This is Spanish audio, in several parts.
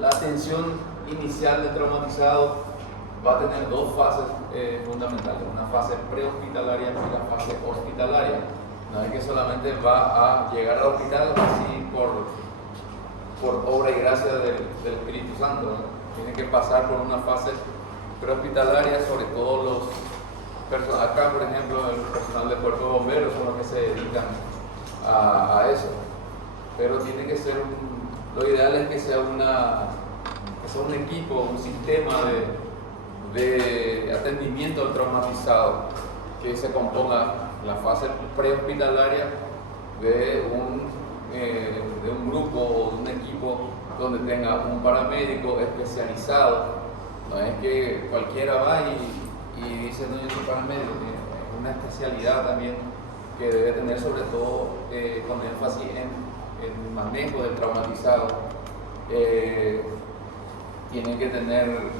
La atención inicial del traumatizado va a tener dos fases fundamentales, una fase prehospitalaria y la fase hospitalaria. No es que solamente va a llegar al hospital así por obra y gracia del Espíritu Santo, ¿no? Tiene que pasar por una fase prehospitalaria, sobre todo los personas, acá por ejemplo el personal del cuerpo de bomberos son los que se dedican a eso, pero tiene que ser lo ideal es que sea un equipo, un sistema de atendimiento al traumatizado que se componga la fase prehospitalaria de un grupo o de un equipo donde tenga un paramédico especializado. No es que cualquiera va y dice, no, yo soy paramédico, es una especialidad también que debe tener, sobre todo con énfasis en el manejo del traumatizado. Tiene que tener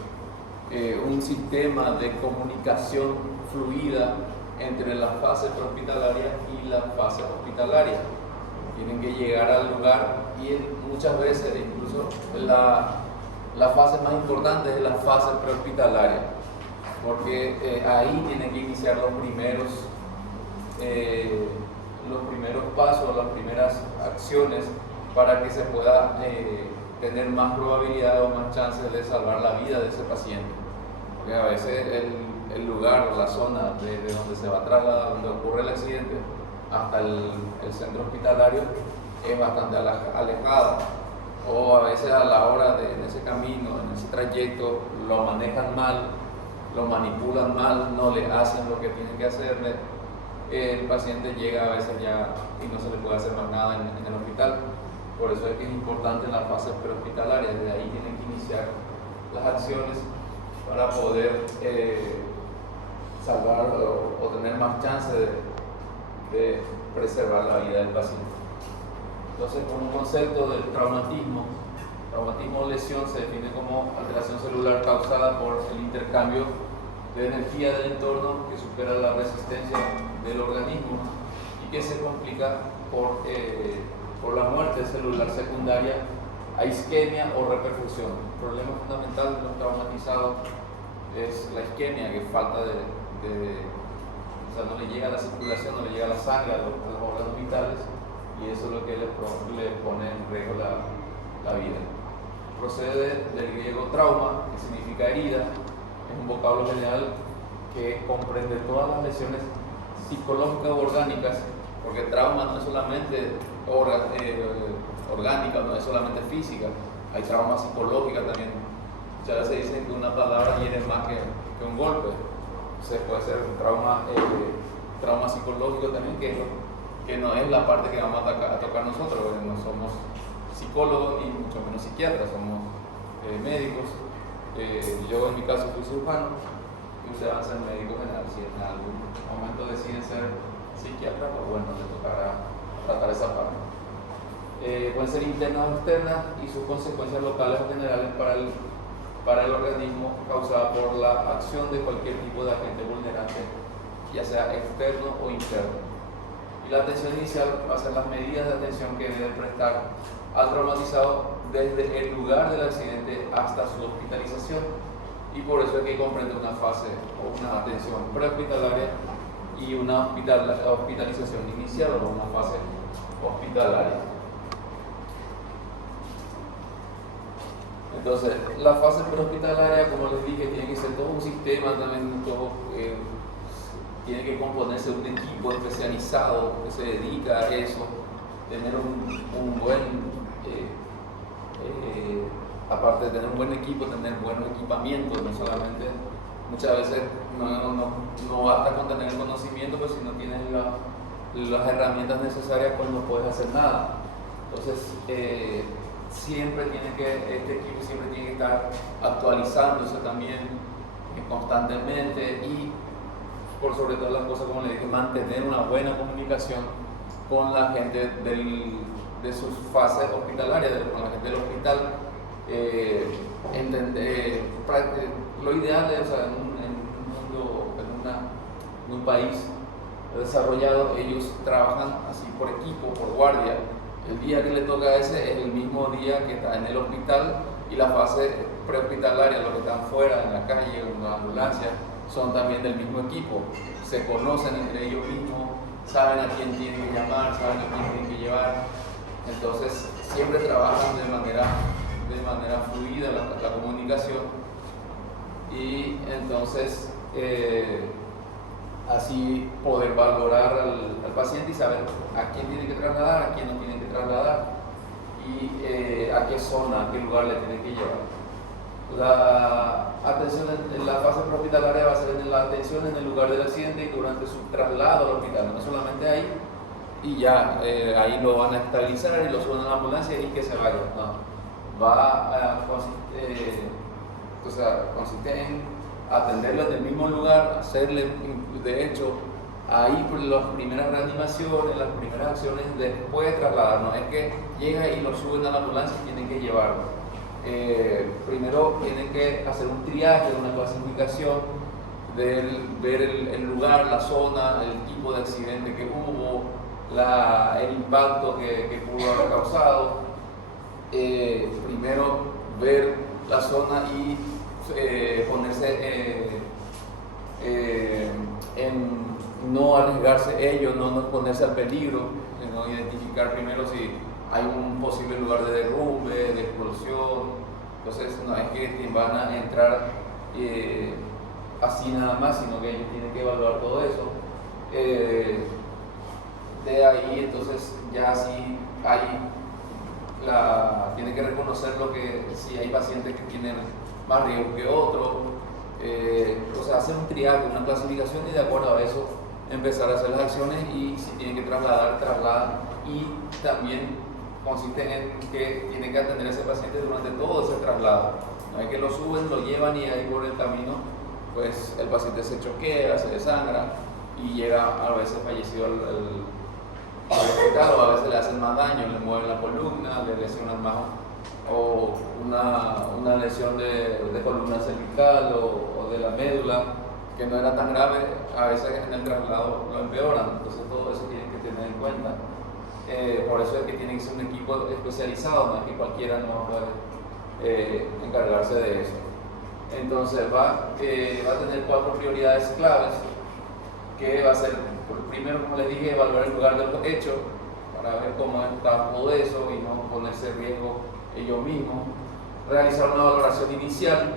un sistema de comunicación fluida entre la fase prehospitalaria y la fase hospitalaria. Tienen que llegar al lugar y muchas veces incluso la fase más importante es la fase prehospitalaria, porque ahí tienen que iniciar los primeros pasos, las primeras acciones para que se pueda tener más probabilidad o más chances de salvar la vida de ese paciente. Porque a veces el lugar o la zona de donde se va a trasladar, donde ocurre el accidente, hasta el centro hospitalario es bastante alejada, o a veces a la hora en ese camino, en ese trayecto, lo manejan mal, lo manipulan mal, no le hacen lo que tienen que hacerle. El paciente llega a veces ya y no se le puede hacer más nada en el hospital. Por eso es que es importante la fase prehospitalaria, desde ahí tienen que iniciar las acciones para poder salvar o tener más chance de preservar la vida del paciente. Entonces, con un concepto del traumatismo o lesión se define como alteración celular causada por el intercambio de energía del entorno que supera la resistencia del organismo y que se complica por la muerte celular secundaria a isquemia o reperfusión. El problema fundamental de los traumatizados es la isquemia, que falta o sea, no le llega la circulación, no le llega la sangre a los órganos vitales, y eso es lo que le pone en riesgo la vida. Procede del griego trauma, que significa herida. Es un vocablo general que comprende todas las lesiones psicológicas o orgánicas, porque trauma no es solamente orgánica, no es solamente física, hay trauma psicológica también. Muchas veces dicen que una palabra hiere más que un golpe. Entonces puede ser un trauma psicológico también, que no es la parte que vamos a tocar nosotros, porque no somos psicólogos ni mucho menos psiquiatras, somos médicos. Yo en mi caso fui cirujano y ustedes van a ser médicos general. Si en algún momento deciden ser psiquiatra, pues bueno, les tocará tratar esa parte. Pueden ser internas o externas y sus consecuencias locales o generales para el organismo, causada por la acción de cualquier tipo de agente vulnerante, ya sea externo o interno. Y la atención inicial va a ser las medidas de atención que debe prestar al traumatizado desde el lugar del accidente hasta su hospitalización, y por eso es que comprende una fase o una atención prehospitalaria y una hospitalización inicial o una fase hospitalaria. Entonces, la fase prehospitalaria, como les dije, tiene que ser todo un sistema también, tiene que componerse de un equipo especializado que se dedica a eso, tener un buen, aparte de tener un buen equipo, tener buenos equipamientos, no solamente, muchas veces no basta con tener el conocimiento, pero si no tienes las herramientas necesarias, pues no puedes hacer nada. Entonces, este equipo siempre tiene que estar actualizándose también constantemente, y por sobre todas las cosas, como le dije, mantener una buena comunicación con la gente de sus fases hospitalarias, con la gente del hospital. Lo ideal es, o sea, en un país desarrollado, ellos trabajan así por equipo, por guardia. El día que le toca a ese es el mismo día que está en el hospital, y la fase prehospitalaria, los que están fuera, en la calle, en la ambulancia, son también del mismo equipo. Se conocen entre ellos mismos, saben a quién tienen que llamar, saben a quién tienen que llevar. Entonces siempre trabajan de manera fluida la comunicación, y entonces así poder valorar al paciente y saber a quién tiene que trasladar, a quién no tiene que trasladar, y a qué zona, a qué lugar le tiene que llevar. La atención en la fase prehospitalaria va a ser en la atención en el lugar del accidente y durante su traslado al hospital, no solamente ahí y ya ahí lo van a estabilizar y lo suben a la ambulancia y que se vaya. No, consiste en atenderlo en el mismo lugar, hacerle, de hecho, ahí por las primeras reanimaciones, las primeras acciones, después trasladarnos. Es que llega y lo suben a la ambulancia y tienen que llevarlo. Primero tienen que hacer un triaje, una clasificación, ver el lugar, la zona, el tipo de accidente que hubo, el impacto que pudo haber causado. Primero ver la zona y ponerse en no arriesgarse ellos, no ponerse al peligro, no identificar primero si hay un posible lugar de derrumbe, de explosión. Entonces no es que van a entrar así nada más, sino que ellos tienen que evaluar todo eso. De ahí entonces ya sí tiene que reconocer si hay pacientes que tienen más riesgo que otros, o sea, hacer un triaje, una clasificación, y de acuerdo a eso empezar a hacer las acciones, y si tienen que trasladan, y también consiste en que tienen que atender a ese paciente durante todo ese traslado. No es que lo suben, lo llevan y ahí por el camino pues el paciente se choquea, se desangra y llega a veces fallecido al hospital, o a veces le hacen más daño, le mueven la columna, le lesionan más, o una lesión de columna cervical o de la médula que no era tan grave, a veces en el traslado lo empeoran. Entonces todo eso tienen que tener en cuenta. Por eso es que tiene que ser un equipo especializado, no es que cualquiera no puede encargarse de eso. Entonces va a tener 4 prioridades claves, que va a ser, primero, como les dije, evaluar el lugar del hecho para ver cómo está todo eso y no ponerse en riesgo ellos mismos. Realizar una valoración inicial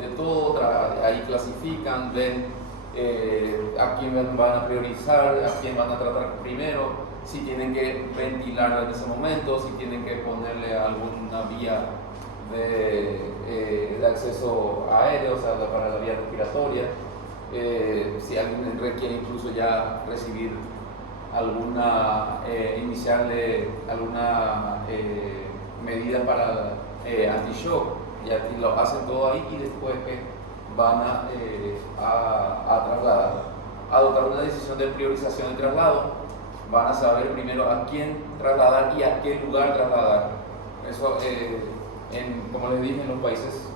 de todo, ahí clasifican, ven a quién van a priorizar, a quién van a tratar primero, si tienen que ventilar en ese momento, si tienen que ponerle alguna vía de acceso aéreo, o sea, para la vía respiratoria, si alguien requiere incluso ya recibir iniciarle alguna medida para anti-shock, y lo hacen todo ahí, y después que van a trasladar, adoptar una decisión de priorización de traslado. Van a saber primero a quién trasladar y a qué lugar trasladar. Eso, como les dije, en los países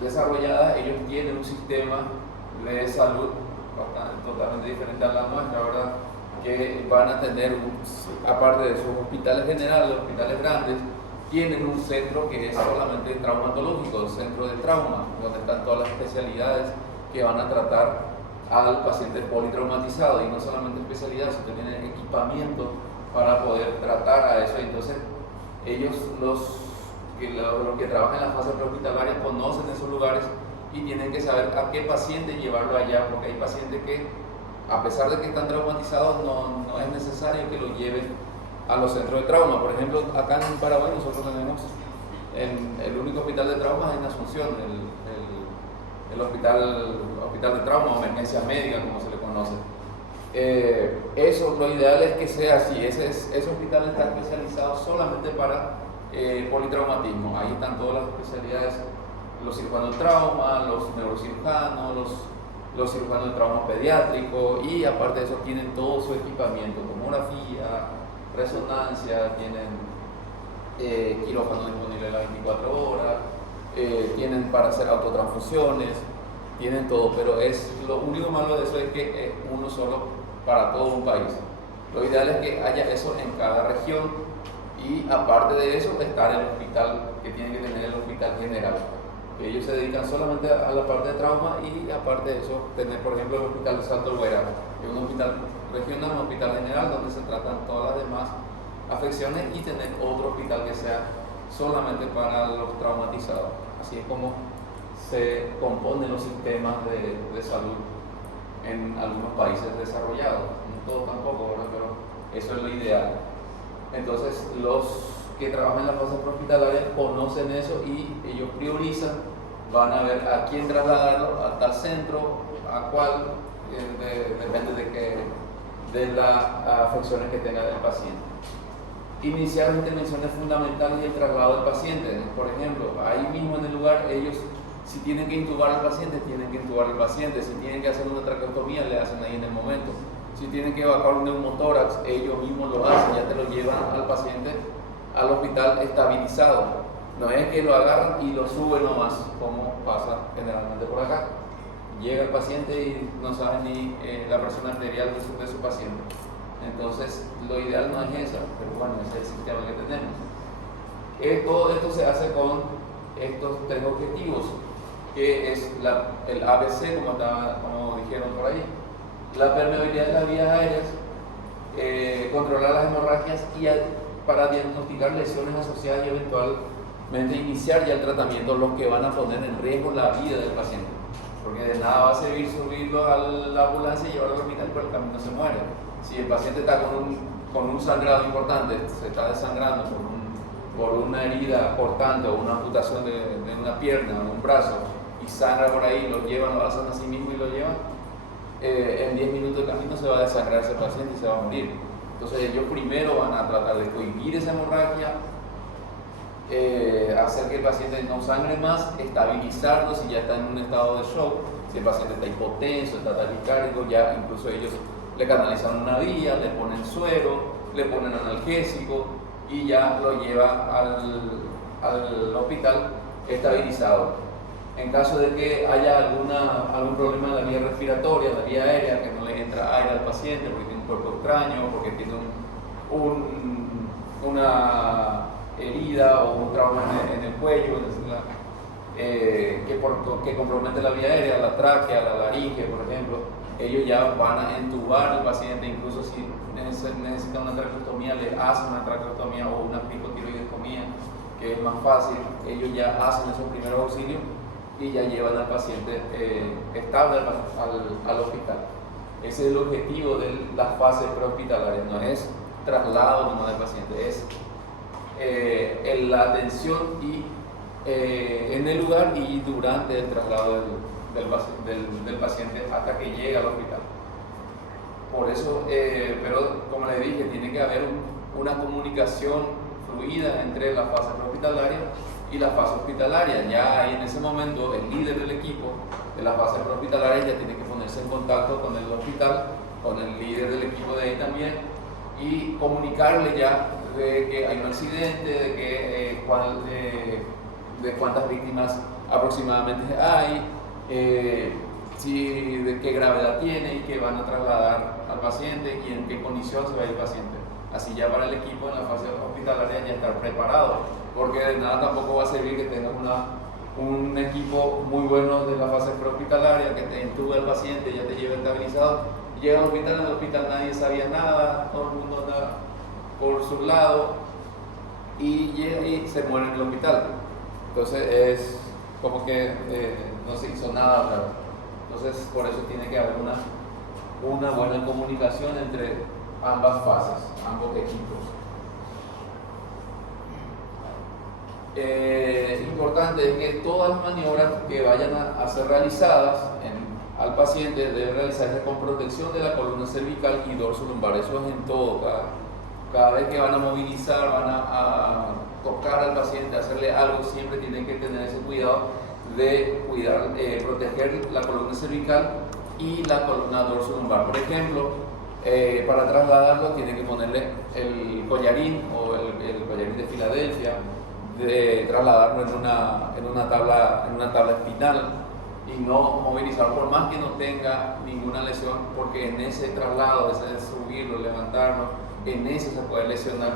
desarrollados, ellos tienen un sistema de salud totalmente diferente a la nuestra, ¿verdad? Que van a tener, aparte de sus hospitales generales, hospitales grandes, tienen un centro que es solamente traumatológico, el centro de trauma, donde están todas las especialidades que van a tratar al paciente politraumatizado, y no solamente especialidad, sino que tienen equipamiento para poder tratar a eso. Entonces ellos, los que trabajan en la fase prehospitalaria, conocen esos lugares y tienen que saber a qué paciente llevarlo allá, porque hay pacientes que, a pesar de que están traumatizados, no es necesario que lo lleven a los centros de trauma. Por ejemplo, acá en Paraguay nosotros tenemos el único hospital de trauma en Asunción, el hospital de trauma o emergencia médica, como se le conoce. Eso, lo ideal es que sea así. Ese hospital está especializado solamente para politraumatismo. Ahí están todas las especialidades, los cirujanos de trauma, los neurocirujanos, los cirujanos de trauma pediátrico, y aparte de eso tienen todo su equipamiento: tomografía, resonancia, tienen quirófano disponible las 24 horas, tienen para hacer autotransfusiones, tienen todo. Pero lo único malo de eso es que es uno solo para todo un país. Lo ideal es que haya eso en cada región y aparte de eso estar el hospital que tiene que tener el hospital general. Ellos se dedican solamente a la parte de trauma y aparte de eso tener por ejemplo el hospital de Salto Albuera, que es un hospital regional, un hospital general donde se tratan todas las demás afecciones y tener otro hospital que sea solamente para los traumatizados. Así es como se componen los sistemas de salud en algunos países desarrollados, no todos tampoco, ¿verdad? Pero eso es lo ideal. Entonces los que trabajan en la fase prehospitalaria conocen eso y ellos priorizan, van a ver a quién trasladarlo, a tal centro, a cuál, depende de las afecciones que tenga el paciente. Iniciar las intervenciones fundamentales y el traslado del paciente. Por ejemplo, ahí mismo en el lugar, ellos, si tienen que intubar al paciente, tienen que intubar al paciente. Si tienen que hacer una traqueotomía, le hacen ahí en el momento. Si tienen que evacuar un neumotórax, ellos mismos lo hacen, ya te lo llevan al paciente al hospital estabilizado. No es que lo agarran y lo suben nomás, como pasa generalmente por acá. Llega el paciente y no sabe ni la presión arterial de su paciente. Entonces, lo ideal no es esa, pero bueno, ese es el sistema que tenemos. Todo esto se hace con estos tres objetivos, que es el ABC, como dijeron por ahí, la permeabilidad de las vías aéreas, controlar las hemorragias y para diagnosticar lesiones asociadas y eventualmente iniciar ya el tratamiento, los que van a poner en riesgo la vida del paciente. Porque de nada va a servir subirlo a la ambulancia y llevarlo al hospital, pero el camino se muere. Si el paciente está con un sangrado importante, se está desangrando por una herida cortante o una amputación de una pierna o un brazo y sangra por ahí, lo llevan, lo hacen a sí mismo y lo llevan, en 10 minutos de camino se va a desangrar ese paciente y se va a morir. Entonces ellos primero van a tratar de cohibir esa hemorragia, hacer que el paciente no sangre más, estabilizarlo si ya está en un estado de shock, si el paciente está hipotenso, está taquicárdico, ya incluso ellos le canalizan una vía, le ponen suero, le ponen analgésico y ya lo lleva al hospital estabilizado. En caso de que haya algún problema en la vía respiratoria, la vía aérea, que no le entra aire al paciente porque tiene un cuerpo extraño, porque tiene una herida o un trauma en el cuello, que compromete la vía aérea, la tráquea, la laringe, por ejemplo, ellos ya van a entubar al paciente, incluso si necesita una traqueotomía, le hacen una traqueotomía o una picotiroidectomía, que es más fácil, ellos ya hacen esos primeros auxilios y ya llevan al paciente estable al hospital. Ese es el objetivo de las fases prehospitalarias, no es traslado nomás del paciente, es la atención y, en el lugar y durante el traslado del paciente hasta que llega al hospital. Por eso, pero como les dije, tiene que haber una comunicación fluida entre la fase prehospitalaria y la fase hospitalaria. Ya ahí en ese momento el líder del equipo de la fase prehospitalaria ya tiene que ponerse en contacto con el hospital, con el líder del equipo de ahí también y comunicarle ya de que hay un accidente, de cuántas víctimas aproximadamente hay, de qué gravedad tiene y que van a trasladar al paciente y en qué condición se va a ir el paciente. Así ya para el equipo en la fase hospitalaria ya estar preparado, porque de nada tampoco va a servir que tengas un equipo muy bueno de la fase prehospitalaria, que te intube al paciente, ya te lleve estabilizado, llega al hospital, en el hospital nadie sabía nada, todo el mundo anda por su lado y llega y se muere en el hospital. Entonces es como que no se hizo nada, claro. Entonces por eso tiene que haber una buena comunicación entre ambas fases, ambos equipos. Importante es que todas las maniobras que vayan a ser realizadas al paciente deben realizarse con protección de la columna cervical y dorso lumbar. Eso es en todo. Cada vez que van a movilizar, van a tocar al paciente, hacerle algo, siempre tienen que tener ese cuidado de proteger la columna cervical y la columna dorso lumbar. Por ejemplo, para trasladarlo tienen que ponerle el collarín o el collarín de Filadelfia, de trasladarlo en una tabla espinal y no movilizar por más que no tenga ninguna lesión, porque en ese traslado, ese es su subirlo, levantarlo, en eso se puede lesionar.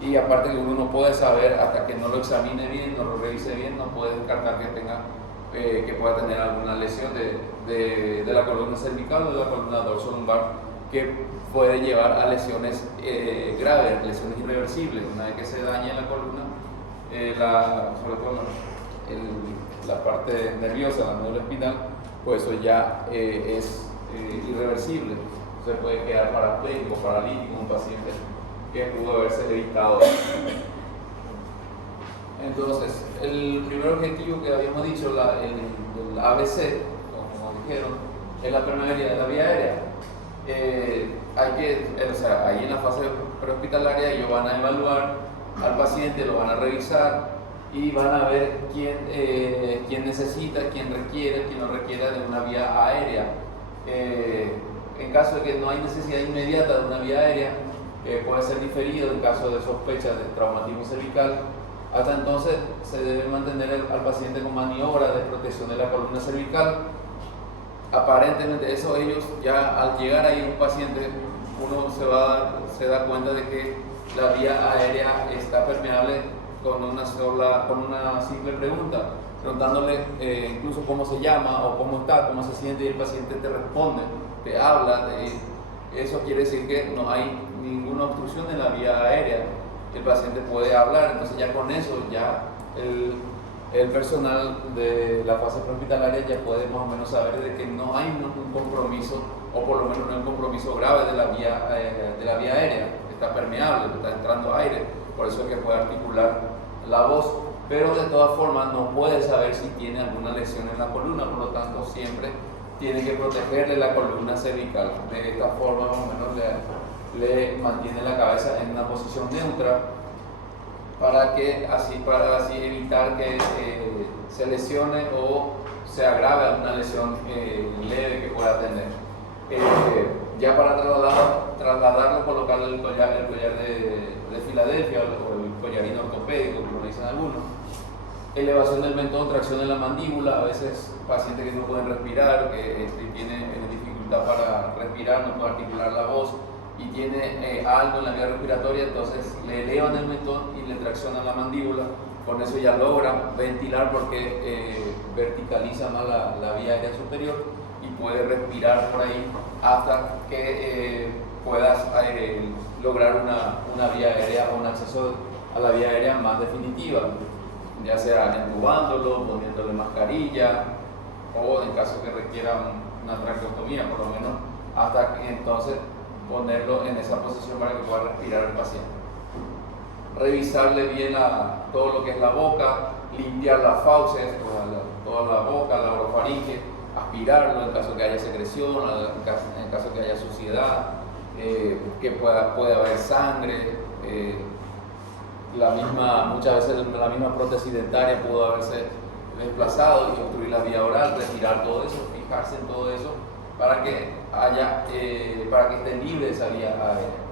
Y aparte que uno no puede saber hasta que no lo examine bien, no lo revise bien, no puede descartar que tenga que pueda tener alguna lesión de la columna cervical o de la columna dorso-lumbar que puede llevar a lesiones graves, lesiones irreversibles. Una vez que se dañe la columna, sobre todo la parte nerviosa, la médula espinal, pues eso ya es irreversible. Se puede quedar parapléjico, paralítico un paciente que pudo haberse evitado. Entonces, el primer objetivo que habíamos dicho, el ABC, como dijeron, es la permeabilidad de la vía aérea. Ahí en la fase prehospitalaria ellos van a evaluar al paciente, lo van a revisar y van a ver quién necesita, quién requiere, quién no requiere de una vía aérea. En caso de que no hay necesidad inmediata de una vía aérea, puede ser diferido en caso de sospecha de traumatismo cervical. Hasta entonces se debe mantener al paciente con maniobra de protección de la columna cervical. Aparentemente eso ellos ya al llegar ahí un paciente, uno se da cuenta de que la vía aérea está permeable con una simple pregunta, preguntándole incluso cómo se llama o cómo está, cómo se siente, y el paciente te responde, te habla, eso quiere decir que no hay ninguna obstrucción en la vía aérea. El paciente puede hablar, entonces ya con eso ya el personal de la fase prehospitalaria ya puede más o menos saber de que no hay un compromiso, o por lo menos no hay un compromiso grave de la vía aérea, está permeable, está entrando aire, por eso es que puede articular la voz, pero de todas formas no puede saber si tiene alguna lesión en la columna, por lo tanto siempre tiene que protegerle la columna cervical. De esta forma más o menos le mantiene la cabeza en una posición neutra para así evitar que se lesione o se agrave alguna lesión leve que pueda tener. Ya para trasladarlo, colocarle el collar de Filadelfia o el collarín ortopédico, como dicen algunos. Elevación del mentón, tracción en la mandíbula, a veces pacientes que no pueden respirar, que tienen dificultad para respirar, no pueden articular la voz y tiene algo en la vía respiratoria, entonces le elevan el mentón y le traccionan la mandíbula. Con eso ya logran ventilar porque verticaliza más la vía aérea superior y puede respirar por ahí hasta que puedas lograr una vía aérea o un acceso a la vía aérea más definitiva, ya sea entubándolo, poniéndole mascarilla o en caso que requiera una traqueotomía, por lo menos hasta que entonces ponerlo en esa posición para que pueda respirar el paciente. Revisarle bien todo lo que es la boca, limpiar las fauces, toda la boca, la orofaringe, aspirarlo en caso que haya secreción, en caso que haya suciedad, que puede haber sangre. Muchas veces la misma prótesis dentaria pudo haberse desplazado y obstruir la vía oral, retirar todo eso, fijarse en todo eso para que esté libre esa vía aérea.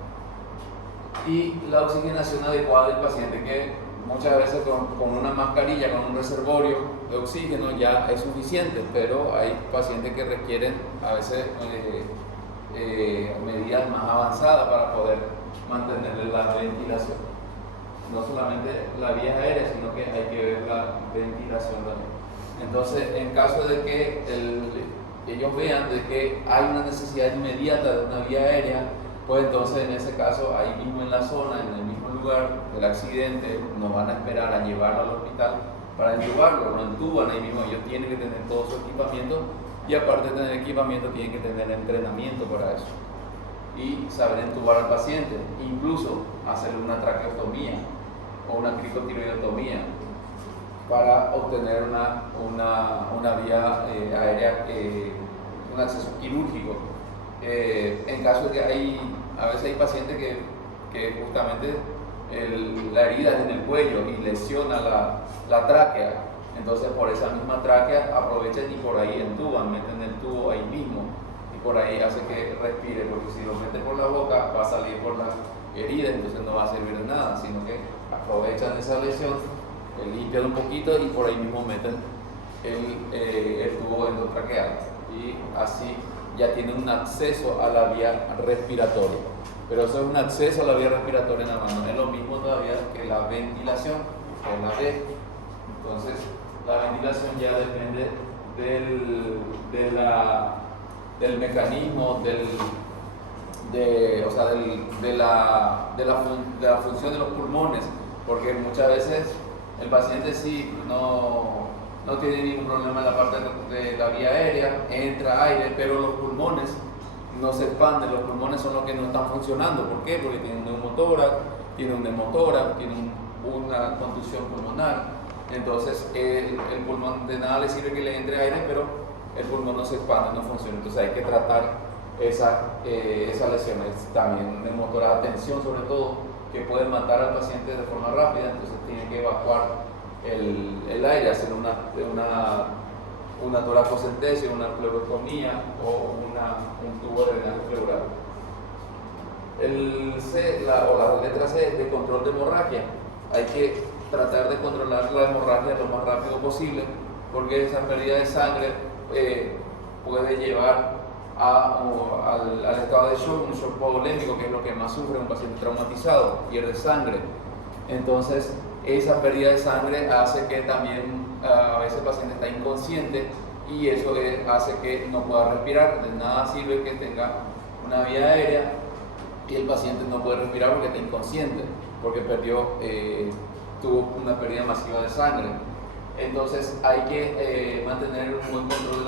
Y la oxigenación adecuada del paciente, que muchas veces con una mascarilla, con un reservorio de oxígeno ya es suficiente, pero hay pacientes que requieren a veces medidas más avanzadas para poder mantenerle la ventilación. No solamente la vía aérea, sino que hay que ver la ventilación también. Entonces, en caso de que ellos vean de que hay una necesidad inmediata de una vía aérea, pues entonces en ese caso, ahí mismo en la zona, en el mismo lugar del accidente, no van a esperar a llevarlo al hospital para entubarlo, lo entuban ahí mismo. Ellos tienen que tener todo su equipamiento y aparte de tener equipamiento, tienen que tener entrenamiento para eso y saber entubar al paciente, incluso hacer una traqueotomía o una cricotiroidotomía para obtener una vía aérea, un acceso quirúrgico. En caso de que a veces hay pacientes que justamente la herida es en el cuello y lesiona la tráquea, entonces por esa misma tráquea aprovechan y por ahí entuban, meten el tubo ahí mismo y por ahí hace que respire, porque si lo mete por la boca va a salir por la herida, entonces no va a servir de nada, sino que aprovechan esa lesión, limpian un poquito y por ahí mismo meten el tubo endotraqueal y así ya tiene un acceso a la vía respiratoria. Pero eso es un acceso a la vía respiratoria nada más, no es lo mismo todavía que la ventilación, que es la V. Entonces, la ventilación ya depende del mecanismo, de la función de los pulmones, porque muchas veces el paciente sí no tiene ningún problema en la parte de la vía aérea, entra aire, pero los pulmones no se expanden, los pulmones son los que no están funcionando. ¿Por qué? Porque tiene un neumotórax, tiene un neumotórax, tiene una contusión pulmonar. Entonces el pulmón de nada le sirve que le entre aire, pero el pulmón no se expande, no funciona. Entonces hay que tratar esa lesión. Es también un neumotórax de tensión, sobre todo, que puede matar al paciente de forma rápida. Entonces tiene que evacuar el aire, hacer una toracocentesia, una pleurotomía o un tubo de drenaje pleural. El C, la letra C, de control de hemorragia. Hay que tratar de controlar la hemorragia lo más rápido posible, porque esa pérdida de sangre puede llevar al estado de shock, un shock povolémico, que es lo que más sufre un paciente traumatizado, pierde sangre. Entonces, esa pérdida de sangre hace que también a veces el paciente está inconsciente y eso hace que no pueda respirar. De nada sirve que tenga una vía aérea y el paciente no puede respirar porque está inconsciente, porque tuvo una pérdida masiva de sangre. Entonces hay que mantener un buen control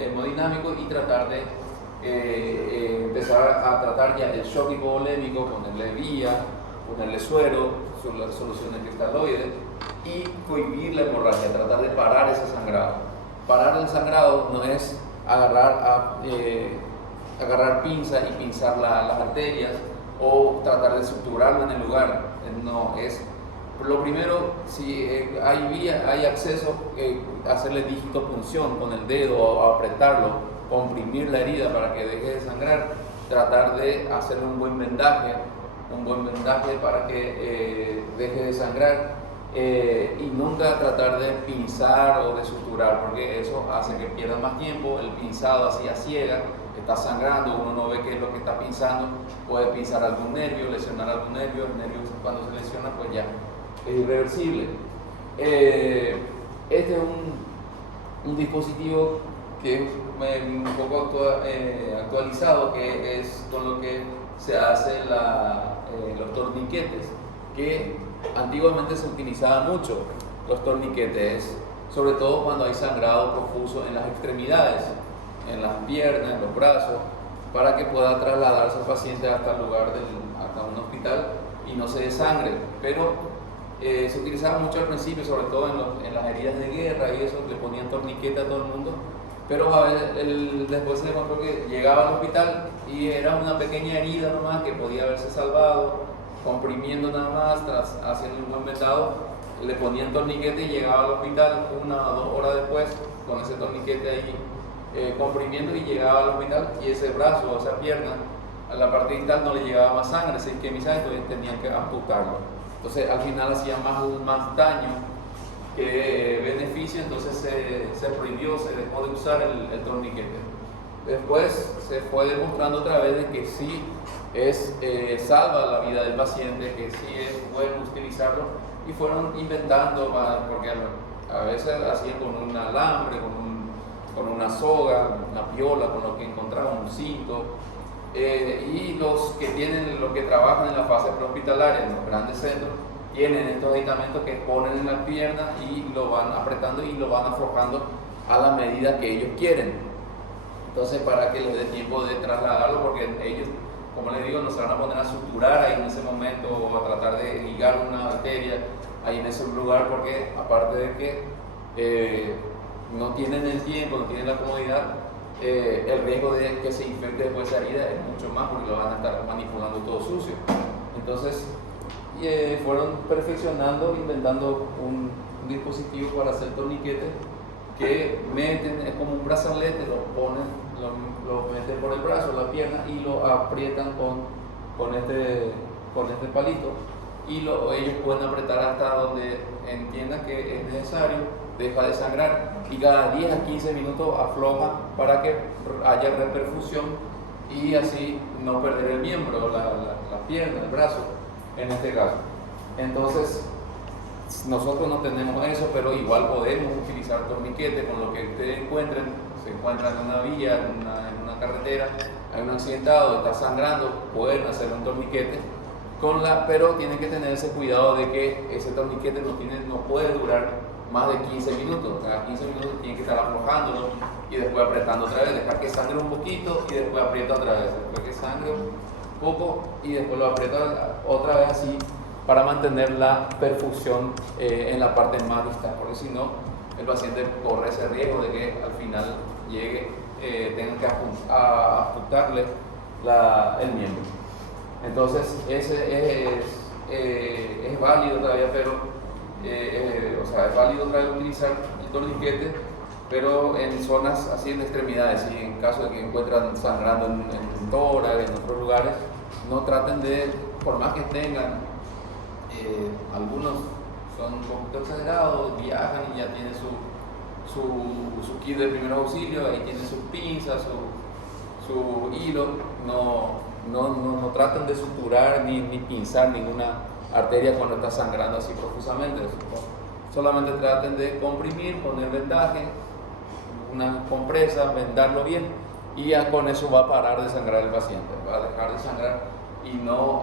hemodinámico y tratar de empezar a tratar ya el shock hipovolémico, ponerle vía, ponerle suero, soluciones cristaloides y cohibir la hemorragia, tratar de parar ese sangrado. Parar el sangrado no es agarrar pinza y pinzar las arterias o tratar de suturarlo en el lugar. No, es lo primero, si hay acceso, hacerle digitopunción con el dedo o apretarlo, comprimir la herida para que deje de sangrar, tratar de hacerle un buen vendaje para que deje de sangrar y nunca tratar de pinzar o de suturar, porque eso hace que pierda más tiempo. El pinzado así a ciega, está sangrando, uno no ve qué es lo que está pinzando, puede pinzar algún nervio, lesionar algún nervio, el nervio cuando se lesiona pues ya es irreversible. Este es un dispositivo que es un poco actualizado, que es con lo que se hace los torniquetes, que antiguamente se utilizaban mucho los torniquetes, sobre todo cuando hay sangrado profuso en las extremidades, en las piernas, en los brazos, para que pueda trasladarse el paciente hasta el lugar hasta un hospital y no se desangre. Pero se utilizaba mucho al principio, sobre todo en las heridas de guerra y eso, le ponían torniquete a todo el mundo, pero a ver, después se demostró que llegaba al hospital y era una pequeña herida nomás que podía haberse salvado, comprimiendo nada más, haciendo un buen vendado, le ponían torniquete y llegaba al hospital 1 o 2 horas después con ese torniquete ahí comprimiendo y llegaba al hospital, y ese brazo o esa pierna, a la parte distal no le llegaba más sangre, se isquemizaba, entonces tenían que amputarlo. Entonces al final hacía más daño que beneficio, entonces se prohibió, se dejó de usar el torniquete. Después se fue demostrando otra vez de que sí salva la vida del paciente, que sí es bueno utilizarlo, y fueron inventando, porque a veces hacían con un alambre, con una soga, una piola, con lo que encontraban, un cinto, y los que trabajan en la fase prehospitalaria, en los grandes centros, tienen estos aditamentos que ponen en la pierna y lo van apretando y lo van aflojando a la medida que ellos quieren. Entonces, para que les dé tiempo de trasladarlo, porque ellos, como les digo, no se van a poner a suturar ahí en ese momento o a tratar de ligar una arteria ahí en ese lugar, porque aparte de que no tienen el tiempo, no tienen la comodidad, el riesgo de que se infecte después esa herida es mucho más, porque lo van a estar manipulando todo sucio. Entonces fueron perfeccionando, inventando un dispositivo para hacer torniquetes que meten, es como un brazalete, lo meten por el brazo, la pierna, y lo aprietan con este palito, y ellos pueden apretar hasta donde entiendan que es necesario, deja de sangrar y cada 10 a 15 minutos afloja para que haya reperfusión y así no perder el miembro, la pierna, el brazo en este caso. Entonces nosotros no tenemos eso, pero igual podemos utilizar torniquete con lo que ustedes encuentren. Se encuentran en una vía, en una carretera, hay un accidentado, está sangrando, pueden hacer un torniquete pero tienen que tener ese cuidado de que ese torniquete no puede durar más de 15 minutos. Cada 15 minutos tienen que estar aflojándolo y después apretando otra vez, dejar que sangre un poquito y después aprieta otra vez, después que sangre un poco y después lo aprieta otra vez, así para mantener la perfusión en la parte más distal, porque si no el paciente corre ese riesgo de que al final tengan que ajustarle el miembro. Entonces ese es válido todavía, pero es válido todavía utilizar el torniquete, pero en zonas así, en extremidades, y en caso de que encuentran sangrando en tórax, en otros lugares, no traten de, por más que tengan, algunos son un poquito exagerados, viajan y ya tienen su kit de primer auxilio, ahí tienen sus pinzas, su hilo, no traten de suturar ni pinzar ninguna arteria cuando está sangrando así profusamente. Solamente traten de comprimir, poner vendaje, una compresa, vendarlo bien y ya con eso va a parar de sangrar el paciente, va a dejar de sangrar y no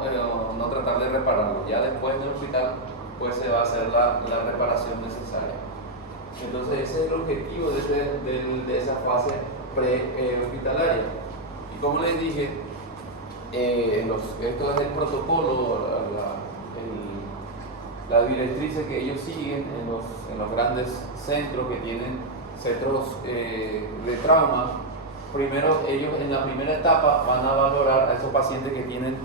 tratar de repararlo. Ya después en el hospital pues se va a hacer la reparación necesaria. Entonces ese es el objetivo de esa fase pre-hospitalaria. Y como les dije, esto es el protocolo, la directriz que ellos siguen en los grandes centros que tienen centros de trauma. Primero, ellos en la primera etapa van a valorar a esos pacientes que tienen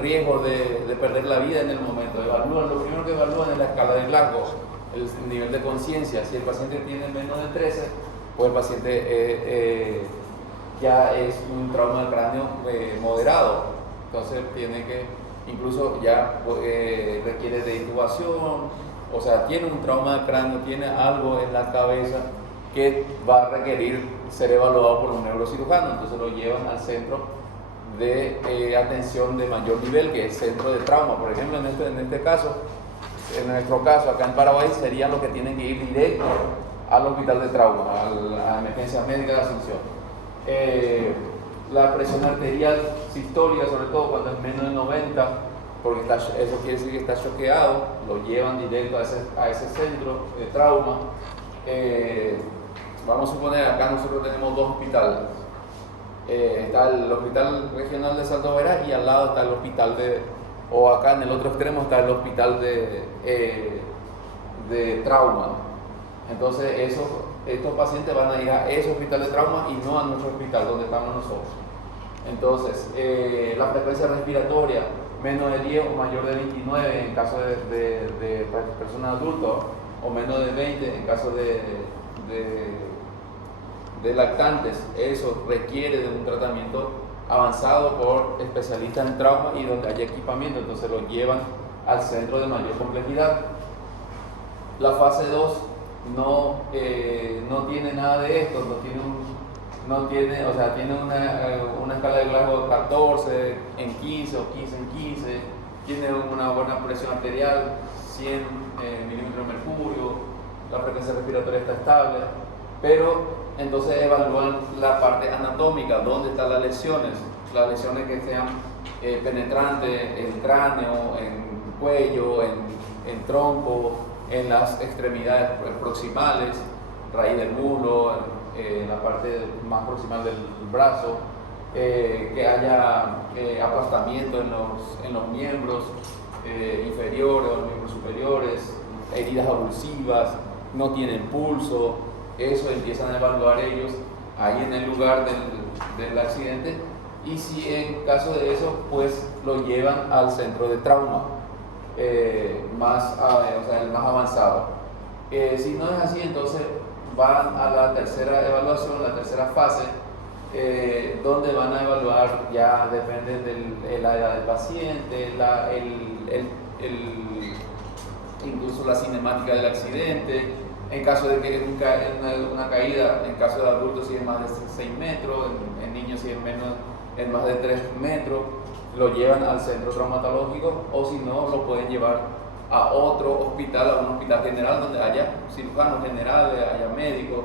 riesgo de perder la vida en el momento. Lo primero que evalúan es la escala de Glasgow, el nivel de conciencia. Si el paciente tiene menos de 13, pues el paciente ya es un trauma del cráneo moderado. Entonces incluso ya requiere de intubación, o sea, tiene un trauma del cráneo, tiene algo en la cabeza que va a requerir ser evaluado por un neurocirujano. Entonces lo llevan al centro de atención de mayor nivel, que es centro de trauma. Por ejemplo, en este caso, en nuestro caso, acá en Paraguay, serían los que tienen que ir directo al hospital de trauma, a la emergencia médica de Asunción. La presión arterial sistólica, sobre todo cuando es menos de 90, porque eso quiere decir que está choqueado, lo llevan directo a ese centro de trauma. Vamos a suponer, acá nosotros tenemos dos hospitales. Está el Hospital Regional de Salto Vera y al lado está el hospital o acá en el otro extremo está el hospital de trauma. Entonces estos pacientes van a ir a ese hospital de trauma y no a nuestro hospital donde estamos nosotros. Entonces la frecuencia respiratoria menos de 10 o mayor de 29 en caso de personas adultas, o menos de 20 en caso de lactantes. Eso requiere de un tratamiento avanzado por especialistas en trauma y donde haya equipamiento, entonces lo llevan al centro de mayor complejidad. La fase 2 no tiene nada de esto, tiene una escala de Glasgow 14 en 15 o 15 en 15, tiene una buena presión arterial, 100 milímetros de mercurio, la frecuencia respiratoria está estable, pero entonces evalúan la parte anatómica, dónde están las lesiones que sean penetrantes en el cráneo, en el cuello, en tronco, en las extremidades proximales, raíz del muslo, en la parte más proximal del brazo, que haya aplastamiento en los miembros inferiores o los miembros superiores, heridas avulsivas, no tienen pulso. Eso empiezan a evaluar ellos ahí en el lugar del accidente, y si en caso de eso, pues lo llevan al centro de trauma, el más avanzado. Si no es así, entonces van a la tercera evaluación, la tercera fase, donde van a evaluar, ya depende de la edad del paciente, el incluso la cinemática del accidente. En caso de que una caída, en caso de adultos si es más de 6 metros, en niños si es más de 3 metros, lo llevan al centro traumatológico, o si no, lo pueden llevar a otro hospital, a un hospital general donde haya cirujanos generales, haya médicos,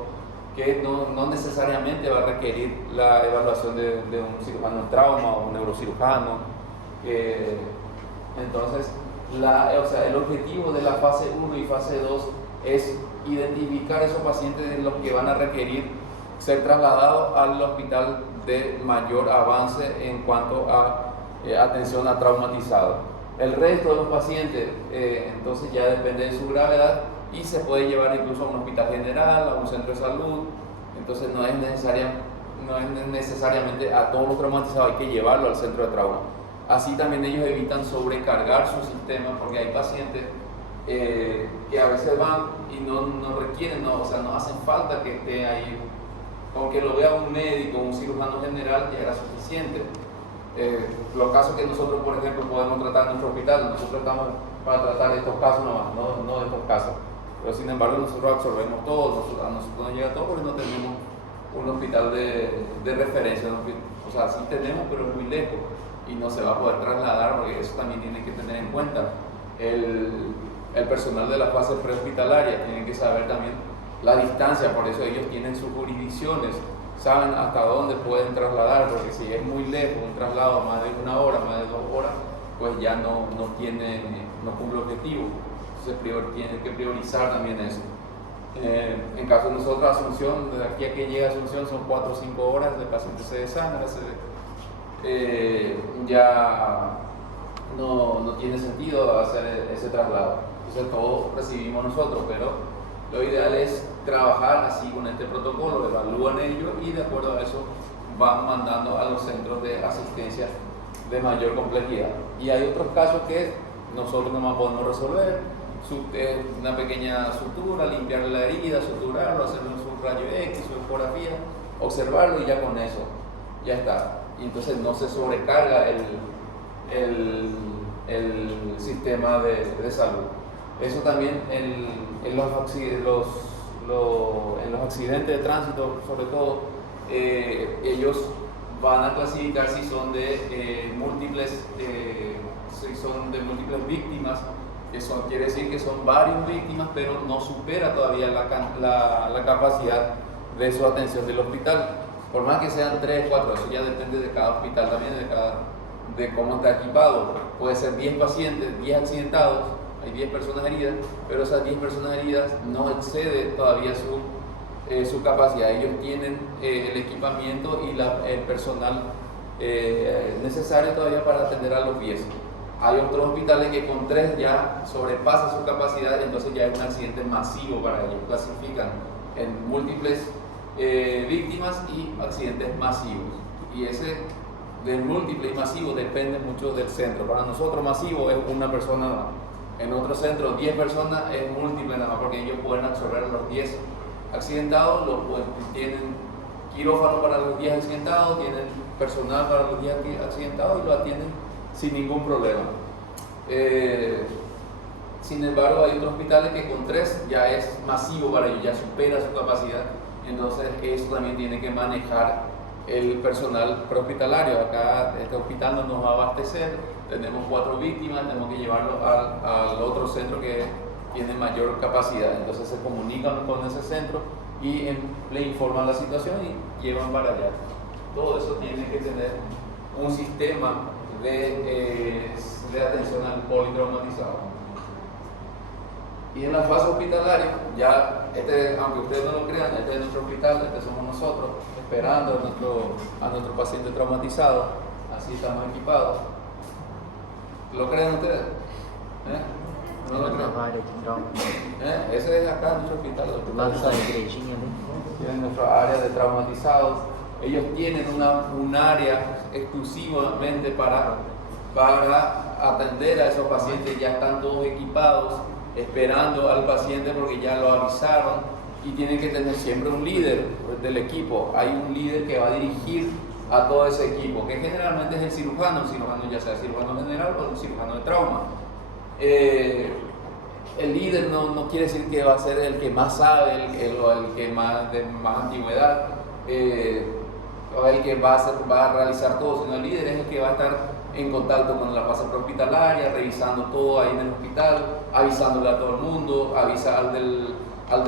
que no necesariamente va a requerir la evaluación de un cirujano en trauma o un neurocirujano. Entonces, el objetivo de la fase 1 y fase 2 es identificar esos pacientes de los que van a requerir ser trasladados al hospital de mayor avance en cuanto a atención a traumatizados. El resto de los pacientes entonces ya depende de su gravedad y se puede llevar incluso a un hospital general, a un centro de salud. Entonces no es necesariamente a todos los traumatizados hay que llevarlo al centro de trauma. Así también ellos evitan sobrecargar su sistema, porque hay pacientes que a veces van y no requieren, no hacen falta que esté ahí. Aunque lo vea un médico, un cirujano general, ya era suficiente. Los casos que nosotros, por ejemplo, podemos tratar en nuestro hospital, nosotros estamos para tratar estos casos nomás, no estos casos. Pero sin embargo nosotros absorbemos todo, a nosotros nos llega todo porque no tenemos un hospital de referencia. O sea, sí tenemos, pero es muy lejos y no se va a poder trasladar, porque eso también tienen que tener en cuenta. El personal de la fase prehospitalaria tienen que saber también la distancia, por eso ellos tienen sus jurisdicciones, saben hasta dónde pueden trasladar, porque si es muy lejos, un traslado más de 1 hora, más de 2 horas, pues ya no cumple objetivo. Entonces tienen que priorizar también eso. En caso de nosotros, Asunción, de aquí a que llegue a Asunción son 4 o 5 horas, el paciente se desangra, ya no tiene sentido hacer ese traslado. Entonces todo recibimos nosotros, pero lo ideal es trabajar así con este protocolo, evalúan ellos y de acuerdo a eso van mandando a los centros de asistencia de mayor complejidad. Y hay otros casos que nosotros nomás podemos resolver, una pequeña sutura, limpiarle la herida, suturarlo, hacerle un rayo X, su ecografía, observarlo y ya con eso ya está. Y entonces no se sobrecarga el sistema de salud. Eso también en los accidentes de tránsito, sobre todo, ellos van a clasificar si son de múltiples víctimas. Eso quiere decir que son varias víctimas, pero no supera todavía la capacidad de su atención del hospital. Por más que sean 3, 4, eso ya depende de cada hospital también, de cómo está equipado. Puede ser 10 pacientes, 10 accidentados, hay 10 personas heridas, pero esas 10 personas heridas no excede todavía su capacidad. Ellos tienen el equipamiento y el personal necesario todavía para atender a los 10. Hay otros hospitales que con 3 ya sobrepasa su capacidad, entonces ya es un accidente masivo para ellos. Clasifican en múltiples víctimas y accidentes masivos. Y ese de múltiple y masivo depende mucho del centro. Para nosotros masivo es una persona nada más. En otro centro 10 personas es múltiple nada más, porque ellos pueden absorber a los 10 accidentados, tienen quirófano para los 10 accidentados, tienen personal para los 10 accidentados y lo atienden sin ningún problema. Sin embargo, hay otros hospitales que con 3 ya es masivo para ellos, ya supera su capacidad. Entonces eso también tiene que manejar el personal prehospitalario. Acá este hospital no nos va a abastecer, tenemos 4 víctimas, tenemos que llevarlo al otro centro que tiene mayor capacidad. Entonces se comunican con ese centro y le informan la situación y llevan para allá. Todo eso tiene que tener un sistema de atención al politraumatizado. Y en la fase hospitalaria, ya aunque ustedes no lo crean, este es nuestro hospital, somos nosotros, esperando a nuestro paciente traumatizado. Así estamos equipados. ¿Lo creen ustedes? ¿No lo creen? Ese es acá nuestro hospital. Tienen nuestra área de traumatizados. Ellos tienen un área exclusivamente para atender a esos pacientes. Ya están todos equipados, esperando al paciente porque ya lo avisaron, y tienen que tener siempre un líder del equipo. Hay un líder que va a dirigir a todo ese equipo, que generalmente es el cirujano ya sea cirujano general o un cirujano de trauma. El líder no quiere decir que va a ser el que más sabe, el que más de más antigüedad, o el que va a realizar todo, sino el líder es el que va a estar en contacto con la fase prehospitalaria, revisando todo ahí en el hospital, avisándole a todo el mundo, avisa al del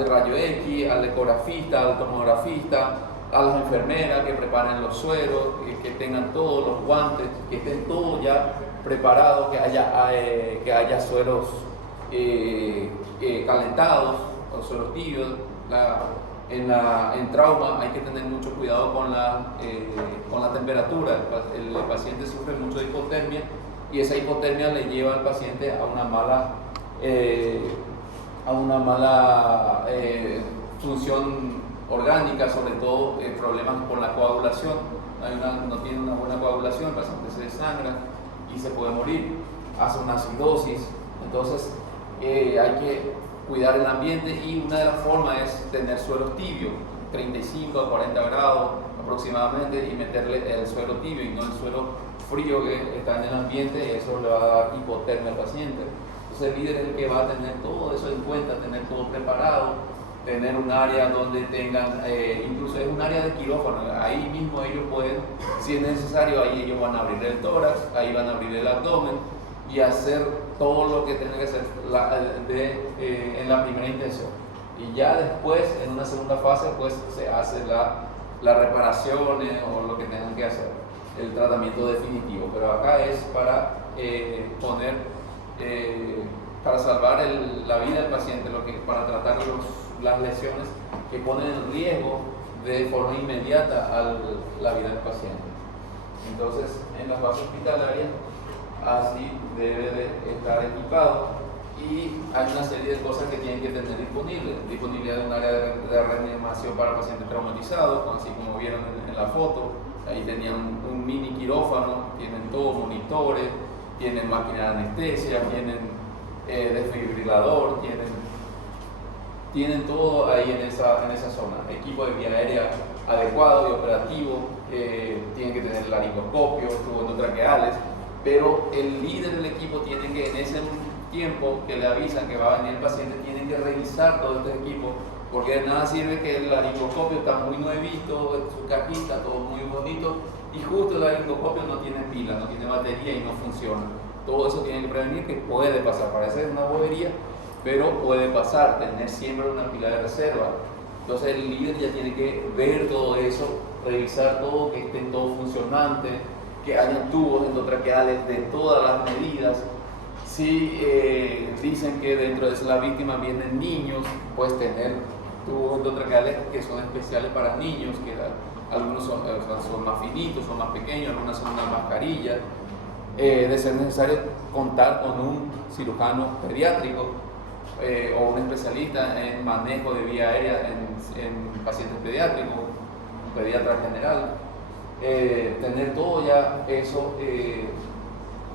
rayo X, al ecografista, al tomografista, a las enfermeras que preparen los sueros, que tengan todos los guantes, que estén todo ya preparado, que haya sueros calentados o sueros tibios. En trauma hay que tener mucho cuidado con la temperatura. El paciente sufre mucho de hipotermia y esa hipotermia le lleva al paciente a una mala función orgánica, sobre todo problemas con la coagulación. No tiene una buena coagulación, el paciente se desangra y se puede morir, hace una acidosis. Entonces hay que cuidar el ambiente y una de las formas es tener suelos tibios, 35 a 40 grados aproximadamente, y meterle el suelo tibio y no el suelo frío que está en el ambiente, y eso le va a dar hipotermia al paciente. Entonces el líder es el que va a tener todo eso en cuenta, tener todo preparado, tener un área donde tengan, incluso es un área de quirófano, ahí mismo ellos pueden, si es necesario, ahí ellos van a abrir el tórax, ahí van a abrir el abdomen y hacer todo lo que tiene que hacer en la primera intención. Y ya después, en una segunda fase, pues se hace las reparaciones o lo que tengan que hacer, el tratamiento definitivo. Pero acá es para para salvar la vida del paciente, para tratar las lesiones que ponen en riesgo de forma inmediata la vida del paciente. Entonces, en las bases hospitalarias, así debe de estar equipado, y hay una serie de cosas que tienen que tener disponibilidad de un área de reanimación para pacientes traumatizados, así como vieron en la foto. Ahí tenían un mini quirófano, tienen todos monitores, tienen máquina de anestesia, tienen desfibrilador, tienen todo ahí en esa zona, equipo de vía aérea adecuado y operativo, tienen que tener laringoscopio, tubos endotraqueales. Pero el líder del equipo tiene que, en ese tiempo que le avisan que va a venir el paciente, tiene que revisar todo este equipo, porque de nada sirve que el laringoscopio está muy nuevito, su cajita, todo muy bonito, y justo el laringoscopio no tiene pila, no tiene batería y no funciona. Todo eso tiene que prevenir, que puede pasar, parece una bobería, pero puede pasar, tener siempre una pila de reserva. Entonces el líder ya tiene que ver todo eso, revisar todo, que estén todos funcionantes, que hayan tubos endotraqueales de todas las medidas. Si dicen que dentro de la víctima vienen niños, pues tener tubos endotraqueales que son especiales para niños, que algunos son más finitos, son más pequeños, algunas son una mascarilla. De ser necesario, contar con un cirujano pediátrico o un especialista en manejo de vía aérea en pacientes pediátricos, un pediatra general. Tener todo ya eso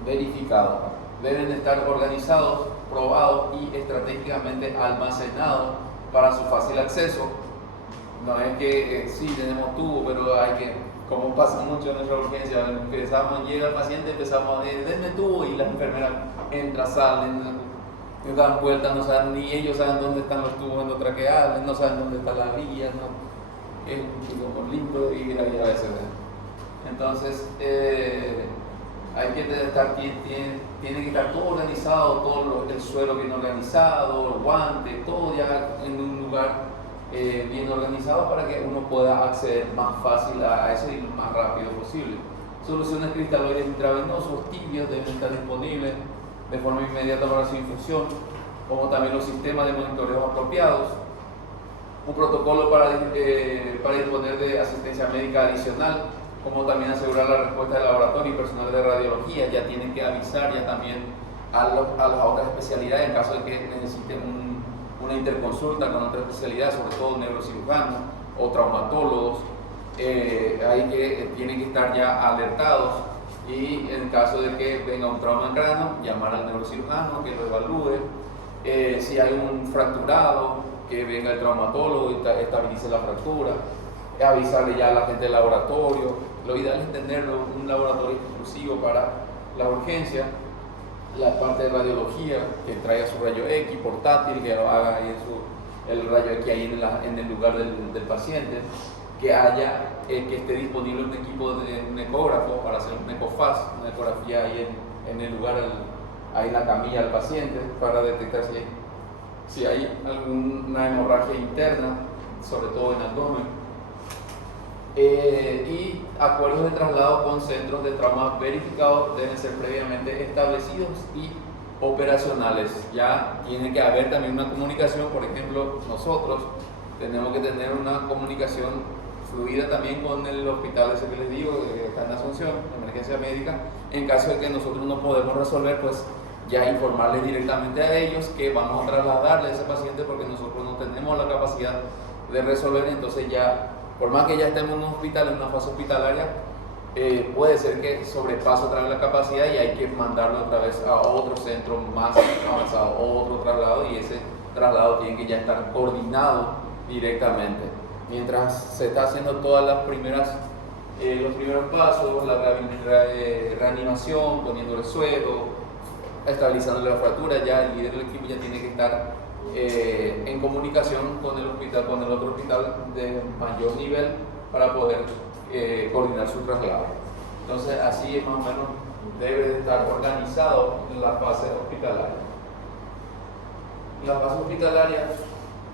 verificado. Deben estar organizados, probados y estratégicamente almacenados para su fácil acceso. No es que sí tenemos tubo, pero hay que, como pasa mucho en nuestra urgencia, llega el paciente, empezamos a denme tubo, y las enfermeras entran, salen, dan vueltas, no saben, ni ellos saben dónde están los tubos endotraqueales, no saben dónde está la vía, ¿no? Es un lindo y a veces. Entonces, hay que tiene que estar todo organizado, todo el suelo bien organizado, el guante, todo ya en un lugar bien organizado para que uno pueda acceder más fácil a eso y lo más rápido posible. Soluciones cristaloides intravenosos tibios deben estar disponibles de forma inmediata para su infusión, como también los sistemas de monitoreo apropiados, un protocolo para disponer de asistencia médica adicional, como también asegurar la respuesta del laboratorio y personal de radiología. Ya tienen que avisar ya también a las otras especialidades en caso de que necesiten una interconsulta con otra especialidad, sobre todo neurocirujanos o traumatólogos. Tienen que estar ya alertados, y en caso de que venga un trauma en cráneo, llamar al neurocirujano que lo evalúe. Si hay un fracturado, que venga el traumatólogo y estabilice la fractura, avisarle ya a la gente del laboratorio. Lo ideal es tener un laboratorio exclusivo para la urgencia, la parte de radiología, que traiga su rayo X portátil, que lo haga ahí el rayo X ahí en el lugar del paciente, que haya, que esté disponible un equipo de un ecógrafo para hacer un ecofaz, una ecografía ahí en el lugar, ahí en la camilla del paciente, para detectar si hay alguna hemorragia interna, sobre todo en abdomen. Y acuerdos de traslado con centros de trauma verificados deben ser previamente establecidos y operacionales. Ya tiene que haber también una comunicación, por ejemplo, nosotros tenemos que tener una comunicación fluida también con el hospital ese que les digo, que está en Asunción, emergencia médica. En caso de que nosotros no podemos resolver, pues ya informarles directamente a ellos que vamos a trasladarle a ese paciente porque nosotros no tenemos la capacidad de resolver. Entonces ya, por más que ya estemos en un hospital, en una fase hospitalaria, puede ser que sobrepase otra vez la capacidad y hay que mandarlo otra vez a otro centro más avanzado, otro traslado, y ese traslado tiene que ya estar coordinado directamente. Mientras se está haciendo todas las primeras, los primeros pasos, la reanimación, poniéndole suero, estabilizando la fractura, ya el líder del equipo ya tiene que estar en comunicación con el hospital, con el otro hospital de mayor nivel para poder coordinar su traslado. Entonces así es más o menos debe de estar organizado en la fase hospitalaria. La fase hospitalaria,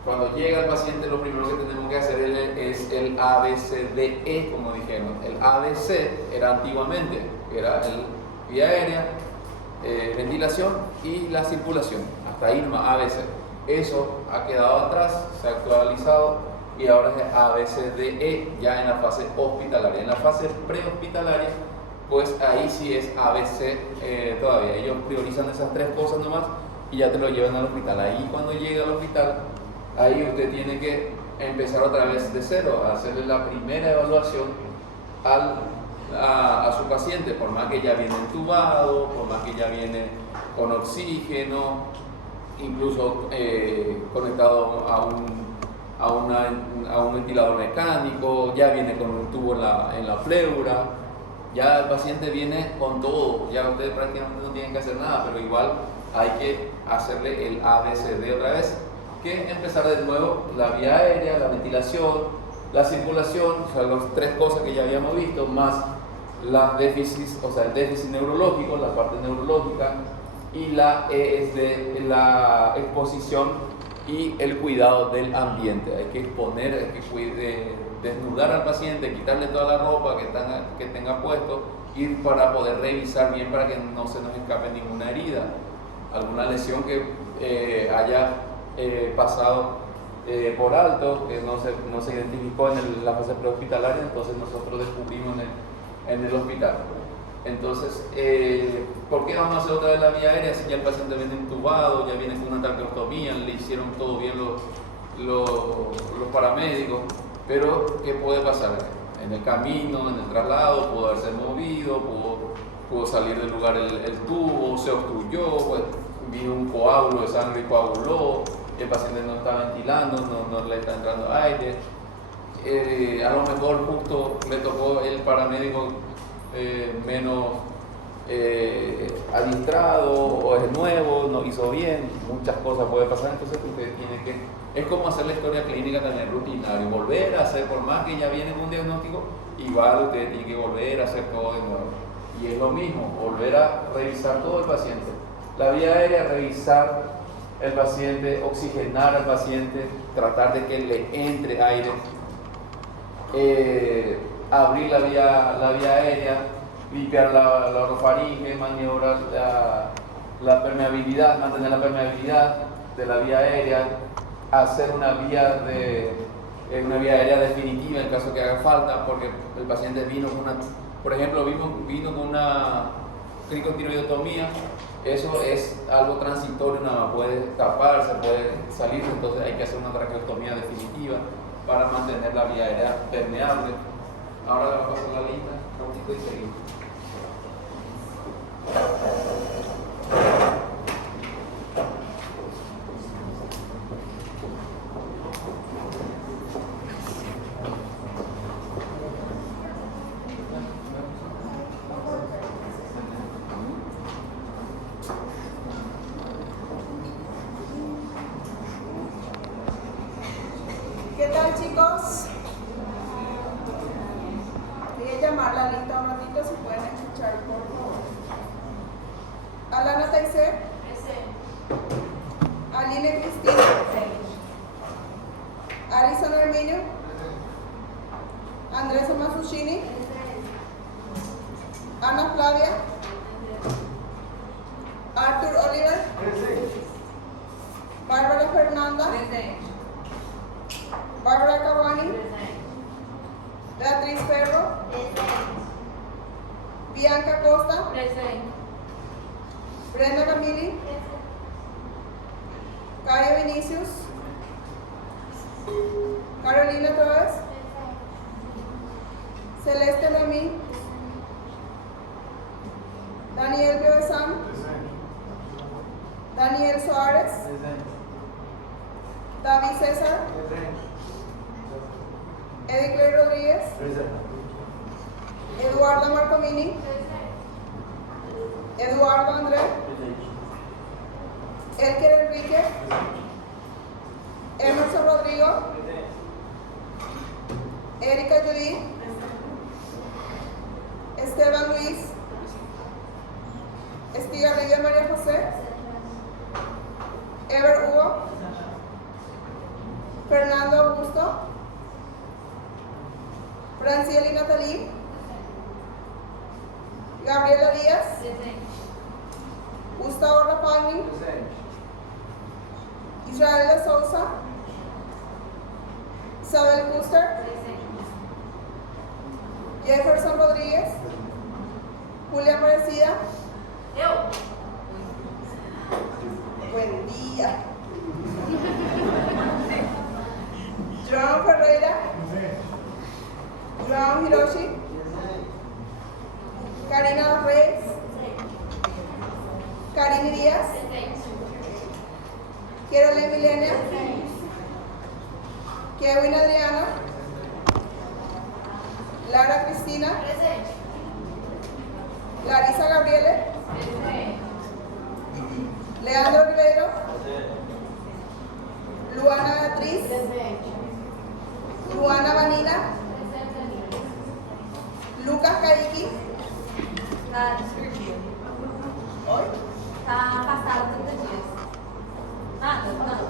cuando llega el paciente, lo primero que tenemos que hacer es el ABCDE, como dijeron. El ABC era antiguamente, era el vía aérea, ventilación y la circulación, hasta ahí nomás ABC. Eso ha quedado atrás, se ha actualizado y ahora es ABCDE ya en la fase hospitalaria. En la fase prehospitalaria, pues ahí sí es ABC todavía. Ellos priorizan esas tres cosas nomás y ya te lo llevan al hospital. Ahí cuando llega al hospital, ahí usted tiene que empezar otra vez de cero, a hacerle la primera evaluación a su paciente, por más que ya viene entubado, por más que ya viene con oxígeno, incluso conectado a un ventilador mecánico, ya viene con un tubo en la pleura, ya el paciente viene con todo, ya ustedes prácticamente no tienen que hacer nada, pero igual hay que hacerle el ABCD otra vez, que empezar de nuevo la vía aérea, la ventilación, la circulación, o sea, las tres cosas que ya habíamos visto, más las déficits, o sea, el déficit neurológico, la parte neurológica, y la la exposición y el cuidado del ambiente. Hay que exponer, hay que desnudar al paciente, quitarle toda la ropa que tenga puesto, y para poder revisar bien para que no se nos escape ninguna herida, alguna lesión que haya pasado por alto, que no se identificó en la fase prehospitalaria, entonces nosotros descubrimos en el hospital. Entonces, ¿por qué vamos a hacer otra vez la vía aérea si ya el paciente viene intubado, ya viene con una traqueostomía, le hicieron todo bien los paramédicos? Pero, ¿qué puede pasar? En el camino, en el traslado, pudo haberse movido, pudo salir del lugar el tubo, se obstruyó, pues, vino un coágulo de sangre y coaguló, el paciente no está ventilando, no le está entrando aire, a lo mejor justo le tocó el paramédico menos adiestrado, o es nuevo, no hizo bien, muchas cosas pueden pasar. Entonces usted tiene que, es como hacer la historia clínica también rutinaria, volver a hacer, por más que ya viene un diagnóstico, igual usted tiene que volver a hacer todo de nuevo. Y es lo mismo, volver a revisar todo el paciente. La vía aérea, revisar el paciente, oxigenar al paciente, tratar de que le entre aire, abrir la vía aérea, limpiar la orofaringe, maniobrar la permeabilidad, mantener la permeabilidad de la vía aérea, hacer una vía aérea definitiva en caso que haga falta, porque el paciente vino con por ejemplo, vino con una cricotiroidotomía. Eso es algo transitorio, nada más puede taparse, puede salir, entonces hay que hacer una traqueostomía definitiva para mantener la vía aérea permeable. Ahora le vamos a pasar la lista, ratito y seguimos. chicos. Voy a llamar la lista un ratito, si pueden escuchar, por favor. Alana Taiser. Aline Cristina. Alison Herminio. Andrés Masuccini. Ana Flavia. Arthur Oliver. Bárbara Fernanda. Bárbara Cavani. Beatriz Ferro. Bianca Costa. Brenda Camili. Caio Vinicius. Carolina Torres. Celeste Noemí. Daniel Biobesan. Daniel Suárez. David César. Edicley Rodríguez. Eduardo Marcomini. Eduardo André. Elker Enrique. Emerson Rodrigo. Erika Judith. Esteban Luis. Estigarribia María José. Ever Hugo. Fernando Augusto. Francieli Natalie. Gabriela Díaz. Gustavo Rapagni. Israel de Souza. Isabel Custer. Jefferson Rodríguez. Julia Aparecida. Buen día. Joan Ferreira. Joan Hiroshi. Karina Reyes. Karini Díaz. Kerole Milenia. Kevin Adriano. Lara Cristina. Larisa Gabriele. Leandro Rivero. Luana Beatriz. Luana Vanina. Lucas Caiki. Hoy Tá passado 30 dias. Nada? Não.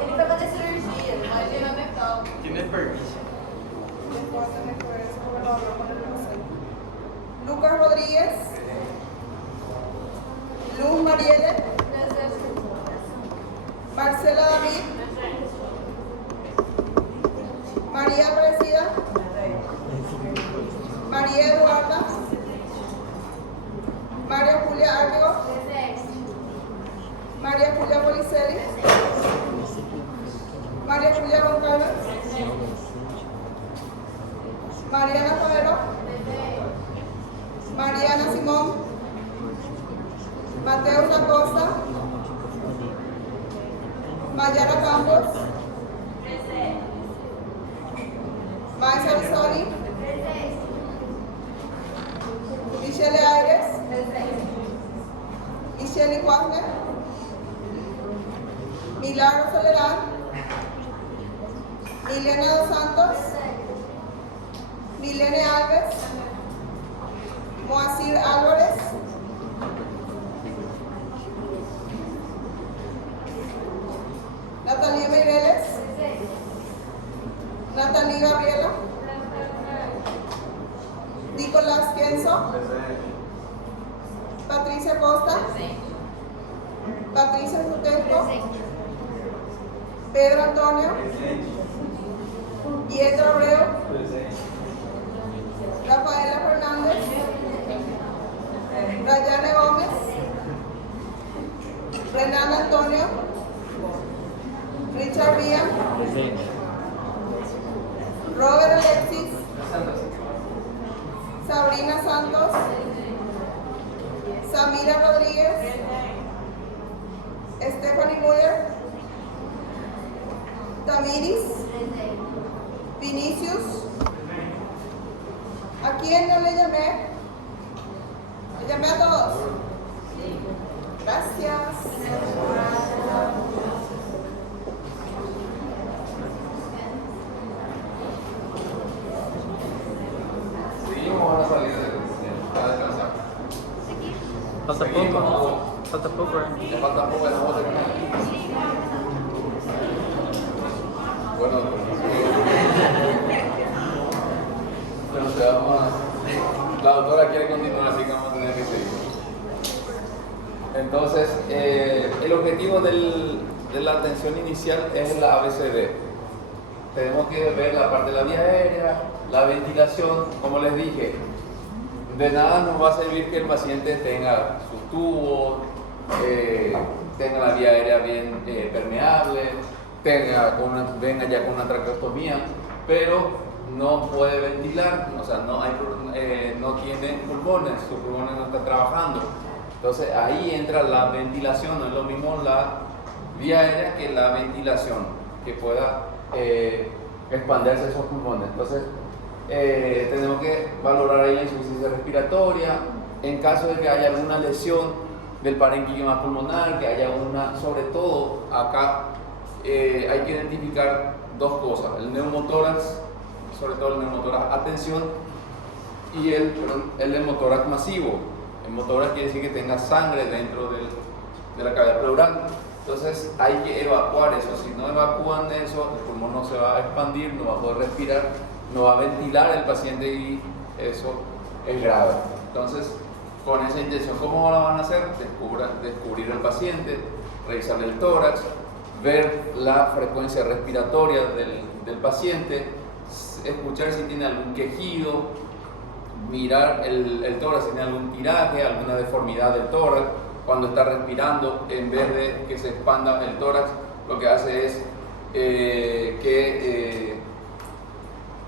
Ele foi fazer cirurgia, mas ele não mental. ¿Quién es Pervis? Lucas Rodríguez. Luz Marielle. Marcela David. María Aparecida. María Eduarda. María Julia Ártigo. María Julia Policelli. María Julia González. Mariana Favero. Mariana Simón. Mateo Acosta. Mayara Campos. Maisa Bisoni. Michelle Aires. Michelle Wagner. Milagro Soledad. Milena Dos Santos. Milene Alves. Moacir Álvarez. Natalia Meireles. Natalie Gabriela. Nicolás Kenzo. Patricia Costa. Patricia Sutesco. Pedro Antonio. Pietro Abreu. Rafaela Fernández. Rayane Gómez. Renan Antonio. Richard Vía. Robert Alexis. Sabrina Santos. Samira Rodríguez. Stephanie Muller. Tamiris. Vinicius. ¿A quién no le llamé? Le llamé a todos. Gracias. Falta Seguimos. poco. Falta poco, Ya falta poco, ya vamos a terminar. Bueno, la doctora quiere continuar, así que vamos a tener que seguir. Entonces, el objetivo de la atención inicial es la ABCD. Tenemos que ver la parte de la vía aérea, la ventilación, como les dije. De nada nos va a servir que el paciente tenga sus tubos, tenga la vía aérea bien permeable, venga ya con una traqueostomía, pero no puede ventilar, o sea, no tiene pulmones, sus pulmones no están trabajando. Entonces ahí entra la ventilación, no es lo mismo la vía aérea que la ventilación, que pueda expandirse esos pulmones. Entonces tenemos que valorar ahí la insuficiencia respiratoria, en caso de que haya alguna lesión del parénquima pulmonar, que haya sobre todo acá hay que identificar dos cosas, el neumotórax, sobre todo el neumotórax a tensión, y el neumotórax masivo. El neumotórax quiere decir que tenga sangre dentro de la cavidad pleural. Entonces hay que evacuar eso. Si no evacúan eso, el pulmón no se va a expandir, no va a poder respirar, no va a ventilar el paciente y eso es grave. Entonces, con esa intención, ¿cómo lo van a hacer? Descubrir el paciente, revisarle el tórax, ver la frecuencia respiratoria del paciente, escuchar si tiene algún quejido, mirar el tórax, si tiene algún tiraje, alguna deformidad del tórax. Cuando está respirando, en vez de que se expanda el tórax, lo que hace es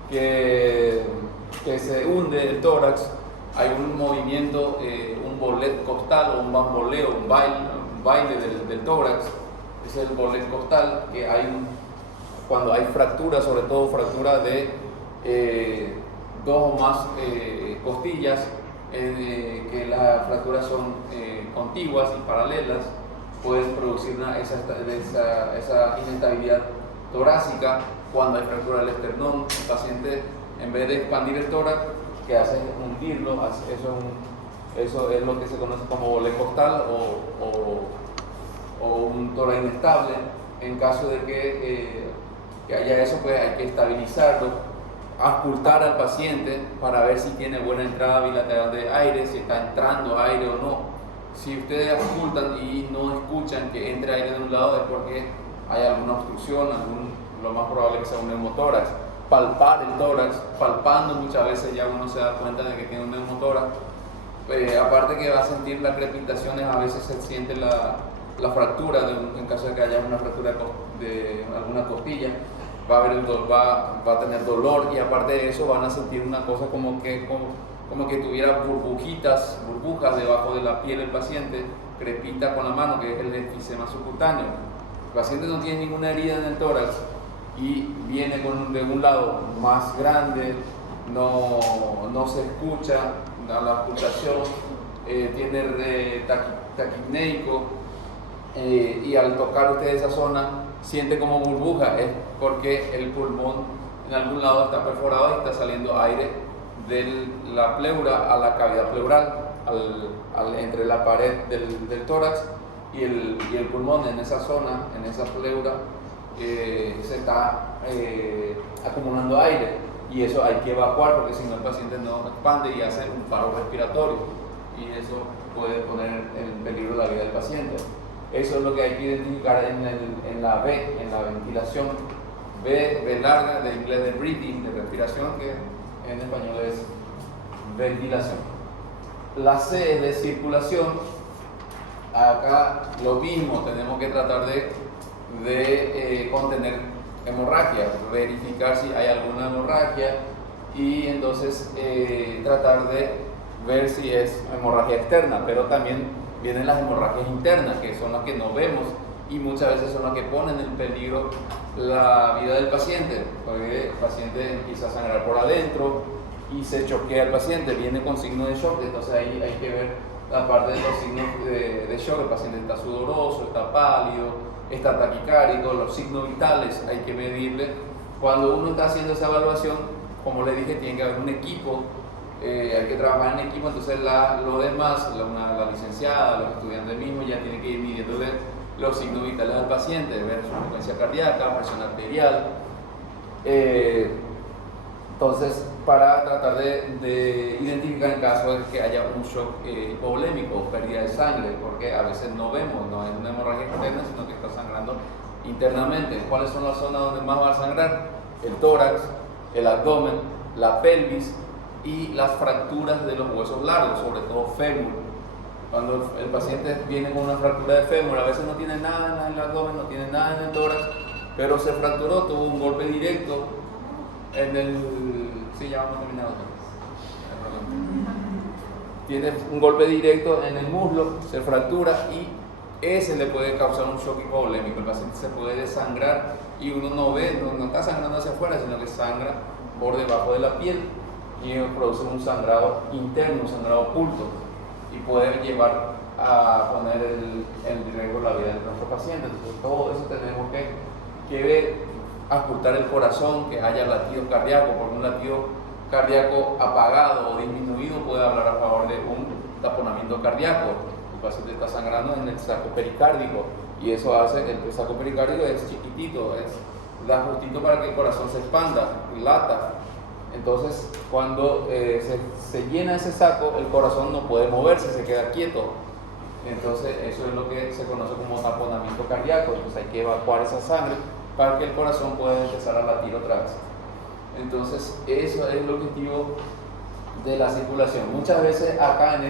que se hunde el tórax. Hay un movimiento, un bolet costal o un bamboleo, un baile del tórax. Ese es el bolet costal, que cuando hay fractura, sobre todo fractura de dos o más costillas, que las fracturas son contiguas y paralelas, pueden producir esa inestabilidad torácica. Cuando hay fractura del esternón, el paciente, en vez de expandir el tórax, que hace es hundirlo. Eso es lo que se conoce como bolet costal o un tórax inestable. En caso de que haya eso, pues hay que estabilizarlo, auscultar al paciente para ver si tiene buena entrada bilateral de aire, si está entrando aire o no. Si ustedes auscultan y no escuchan que entre aire de un lado, es porque hay alguna obstrucción, lo más probable es que sea un neumotórax. Palpar el tórax, palpando muchas veces ya uno se da cuenta de que tiene un neumotórax. Aparte que va a sentir las crepitaciones, a veces se siente la fractura, en caso de que haya una fractura de alguna costilla, va a tener dolor, y aparte de eso van a sentir una cosa como que tuviera burbujas debajo de la piel del paciente, crepita con la mano, que es el enfisema subcutáneo. El paciente no tiene ninguna herida en el tórax y viene de un lado más grande, no se escucha la auscultación, tiene taquipneico, y al tocar usted esa zona siente como burbuja, es porque el pulmón en algún lado está perforado y está saliendo aire de la pleura a la cavidad pleural, entre la pared del tórax y el pulmón. En esa zona, en esa pleura, se está acumulando aire, y eso hay que evacuar, porque si no el paciente no expande y hace un paro respiratorio, y eso puede poner en peligro la vida del paciente. Eso es lo que hay que identificar en la B, en la ventilación. B larga, de inglés de breathing, de respiración, que en español es ventilación. La C es de circulación. Acá lo mismo, tenemos que tratar de contener hemorragia, verificar si hay alguna hemorragia, y entonces tratar de ver si es hemorragia externa, pero también vienen las hemorragias internas, que son las que no vemos y muchas veces son las que ponen en peligro la vida del paciente, porque el paciente empieza a sangrar por adentro y se choquea el paciente, viene con signos de shock. Entonces ahí hay que ver la parte de los signos de shock. El paciente está sudoroso, está pálido, está taquicárdico, los signos vitales hay que medirle. Cuando uno está haciendo esa evaluación, como le dije, tiene que haber un equipo hay que trabajar en equipo, entonces lo demás, la licenciada, los estudiantes mismos ya tienen que ir midiéndole los signos vitales al paciente, ver su frecuencia cardíaca, presión arterial. Entonces, para tratar de identificar en caso de que haya un shock hipovolémico o pérdida de sangre, porque a veces no vemos, no es una hemorragia externa, sino que está sangrando internamente. ¿Cuáles son las zonas donde más va a sangrar? El tórax, el abdomen, la pelvis y las fracturas de los huesos largos, sobre todo fémur. Cuando el paciente viene con una fractura de fémur, a veces no tiene nada en el abdomen, no tiene nada en el tórax, pero se fracturó, tuvo un golpe directo en el... Sí, ya vamos terminado. Tiene un golpe directo en el muslo, se fractura y ese le puede causar un shock hipovolémico. El paciente se puede desangrar y uno no ve, no está sangrando hacia afuera, sino que sangra por debajo de la piel y produce un sangrado interno, un sangrado oculto, y puede llevar a poner en riesgo la vida de nuestro paciente. Entonces, todo eso tenemos que ocultar el corazón, que haya latido cardíaco, porque un latido cardíaco apagado o disminuido puede hablar a favor de un taponamiento cardíaco. El paciente está sangrando en el saco pericárdico y eso hace, el saco pericárdico es chiquitito, da justito para que el corazón se expanda, lata. Entonces, cuando se llena ese saco, el corazón no puede moverse, se queda quieto. Entonces, eso es lo que se conoce como taponamiento cardíaco. Entonces, hay que evacuar esa sangre para que el corazón pueda empezar a latir otra vez. Entonces, eso es el objetivo de la circulación. Muchas veces acá en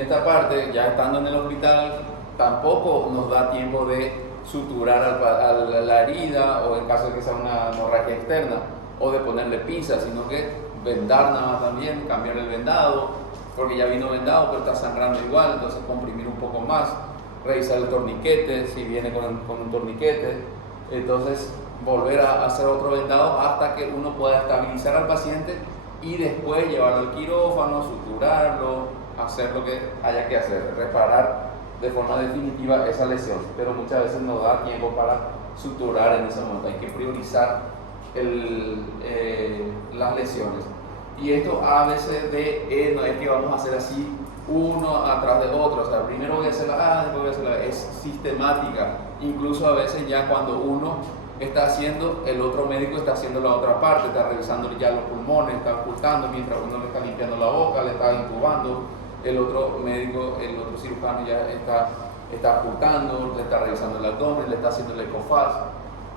esta parte, ya estando en el hospital, tampoco nos da tiempo de suturar la herida, o en caso de que sea una hemorragia externa, o de ponerle pinzas, sino que vendar nada más también, cambiar el vendado, porque ya vino vendado pero está sangrando igual, entonces comprimir un poco más, revisar el torniquete, si viene con un torniquete, entonces volver a hacer otro vendado hasta que uno pueda estabilizar al paciente y después llevarlo al quirófano, suturarlo, hacer lo que haya que hacer, reparar de forma definitiva esa lesión, pero muchas veces no da tiempo para suturar en ese momento, hay que priorizar las lesiones. Y esto ABCDE no es que vamos a hacer así uno atrás de otro, o sea, primero voy a hacer la A, después voy a hacer la B, es sistemática. Incluso a veces ya cuando uno está haciendo, el otro médico está haciendo la otra parte, está revisando ya los pulmones, está ocultando mientras uno le está limpiando la boca, le está intubando, el otro médico, el otro cirujano ya está ocultando, le está revisando el abdomen, le está haciendo el ecofaz.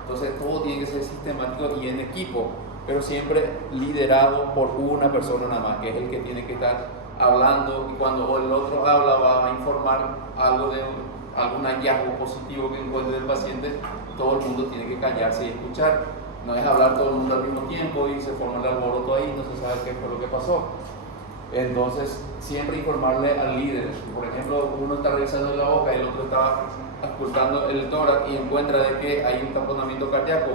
Entonces todo tiene que ser sistemático y en equipo, pero siempre liderado por una persona nada más, que es el que tiene que estar hablando, y cuando el otro habla va a informar algo de algún hallazgo positivo que encuentre el paciente, todo el mundo tiene que callarse y escuchar. No es hablar todo el mundo al mismo tiempo y se forma el alboroto ahí, no se sabe qué fue lo que pasó. Entonces, siempre informarle al líder. Por ejemplo, uno está revisando la boca y el otro está auscultando el tórax y encuentra de que hay un taponamiento cardíaco,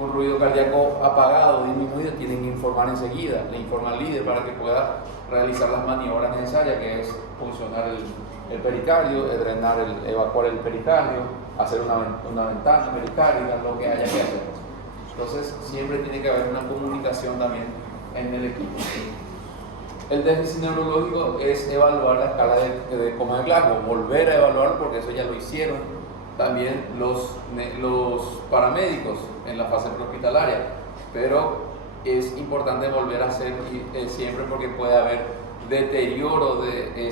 un ruido cardíaco apagado, disminuido, tienen que informar enseguida. Le informa al líder para que pueda realizar las maniobras necesarias, que es funcionar el pericardio, evacuar el pericardio, hacer una ventana pericárdica, lo que haya que hacer. Entonces, siempre tiene que haber una comunicación también en el equipo. El déficit neurológico es evaluar la escala de coma de Glasgow, volver a evaluarlo porque eso ya lo hicieron también los paramédicos en la fase prehospitalaria, pero es importante volver a hacer siempre porque puede haber deterioro de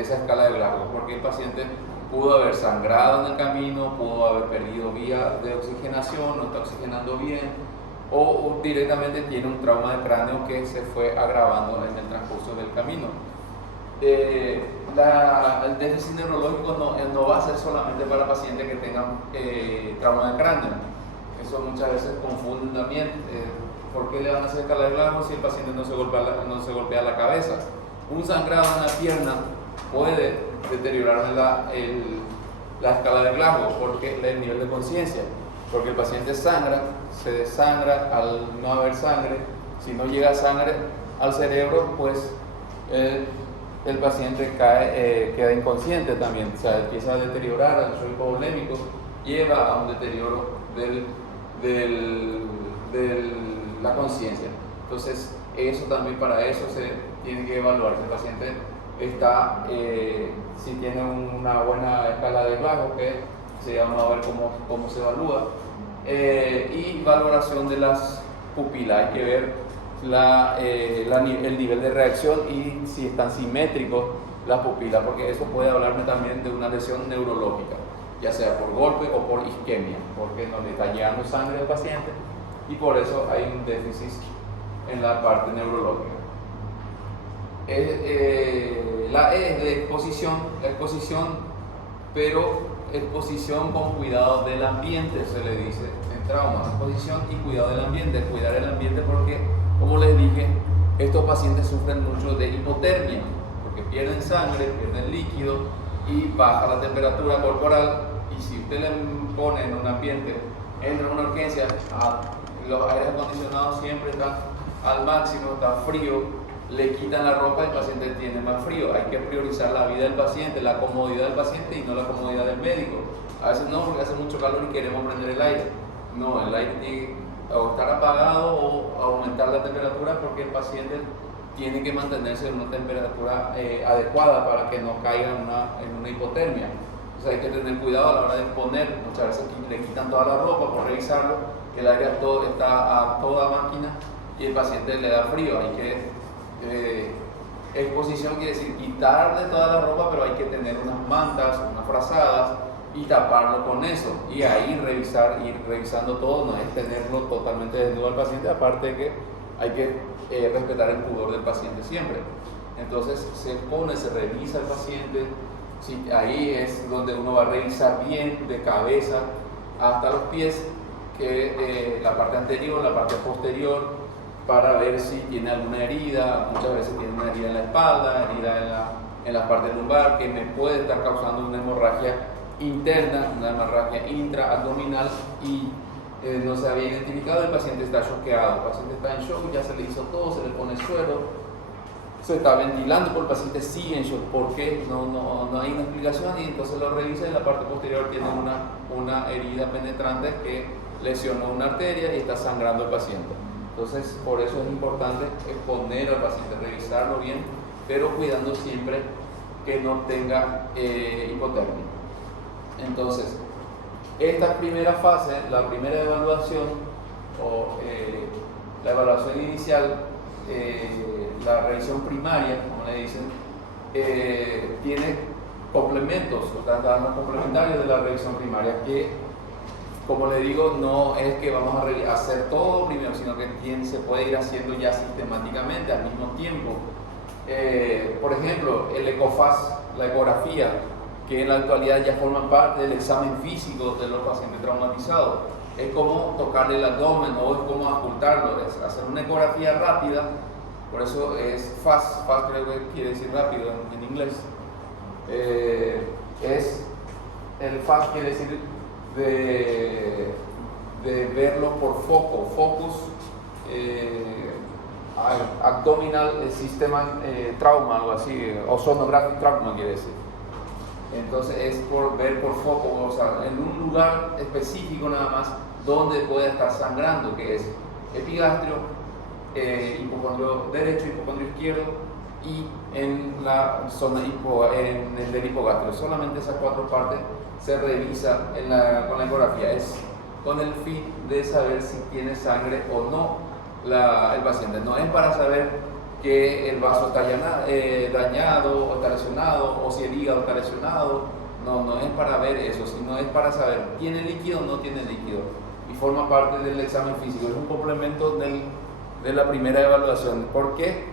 esa escala de Glasgow, porque el paciente pudo haber sangrado en el camino, pudo haber perdido vía de oxigenación, no está oxigenando bien, o directamente tiene un trauma de cráneo que se fue agravando en el transcurso del camino. El déficit neurológico no va a ser solamente para pacientes que tengan trauma de cráneo. Eso muchas veces confunden también. ¿Por qué le van a hacer escala de Glasgow si el paciente no se golpea la cabeza? Un sangrado en la pierna puede deteriorar la escala de Glasgow porque el nivel de conciencia. Porque el paciente se desangra al no haber sangre. Si no llega sangre al cerebro, pues el paciente queda inconsciente también. O sea, empieza a deteriorar, el shock hipovolémico lleva a un deterioro de la conciencia. Entonces, eso también, para eso se tiene que evaluar si el paciente está, si tiene una buena escala de Glasgow, que vamos a ver cómo se evalúa, y valoración de las pupilas. Hay que ver el nivel de reacción y si están simétricos las pupilas, porque eso puede hablarme también de una lesión neurológica, ya sea por golpe o por isquemia, porque no le está llegando sangre al paciente y por eso hay un déficit en la parte neurológica. La E es de exposición, pero exposición con cuidado del ambiente, se le dice en trauma, exposición y cuidado del ambiente. Cuidar el ambiente porque, como les dije, estos pacientes sufren mucho de hipotermia, porque pierden sangre, pierden líquido y baja la temperatura corporal. Y si usted le pone en un ambiente, entra en una urgencia, los aires acondicionados siempre están al máximo, está frío, le quitan la ropa y el paciente tiene más frío. Hay que priorizar la vida del paciente, la comodidad del paciente y no la comodidad del médico. A veces no, porque hace mucho calor y queremos prender el aire. No, el aire tiene que o estar apagado o aumentar la temperatura, porque el paciente tiene que mantenerse en una temperatura adecuada para que no caiga en una hipotermia. Entonces hay que tener cuidado a la hora de poner. Muchas veces le quitan toda la ropa por revisarlo, que el aire está a toda máquina y el paciente le da frío. Hay que exposición quiere decir quitarle toda la ropa, pero hay que tener unas mantas, unas frazadas y taparlo con eso, y ahí ir revisando todo. No es tenerlo totalmente desnudo al paciente, aparte de que hay que respetar el pudor del paciente siempre. Entonces se pone, se revisa el paciente, sí, ahí es donde uno va a revisar bien de cabeza hasta los pies, que la parte anterior, la parte posterior, para ver si tiene alguna herida. Muchas veces tiene una herida en la espalda, herida en la parte lumbar, que me puede estar causando una hemorragia interna, una hemorragia intraabdominal, y no se había identificado. El paciente está choqueado, el paciente está en shock, ya se le hizo todo, se le pone suero, se está ventilando, pero el paciente sigue en shock. ¿Por qué? No hay una explicación, y entonces lo revisa. En la parte posterior tiene una herida penetrante que lesionó una arteria y está sangrando el paciente. Entonces, por eso es importante exponer al paciente, revisarlo bien, pero cuidando siempre que no tenga hipotermia. Entonces, esta primera fase, la primera evaluación, o la evaluación inicial, la revisión primaria, como le dicen, tiene complementos, o datos complementarios de la revisión primaria, que, como le digo, no es que vamos a hacer todo primero, sino que se puede ir haciendo ya sistemáticamente al mismo tiempo. Por ejemplo, el ECOFAS, la ecografía, que en la actualidad ya forman parte del examen físico de los pacientes traumatizados. Es como tocarle el abdomen o es como ocultarlo, es hacer una ecografía rápida. Por eso es FAST, FAST creo que quiere decir rápido en inglés. El FAST quiere decir de verlo por foco, focus abdominal sistema trauma, algo así, o sonographic trauma quiere decir. Entonces es por ver por foco, o sea, en un lugar específico nada más donde puede estar sangrando, que es epigastrio, hipocondrio derecho, hipocondrio izquierdo y en la zona en el del hipogastrio. Solamente esas cuatro partes se revisa con la ecografía, es con el fin de saber si tiene sangre o no el paciente. No es para saber que el vaso está dañado o está lesionado, o si el hígado está lesionado. No es para ver eso, sino es para saber tiene líquido o no tiene líquido, y forma parte del examen físico. Es un complemento de la primera evaluación. ¿Por qué?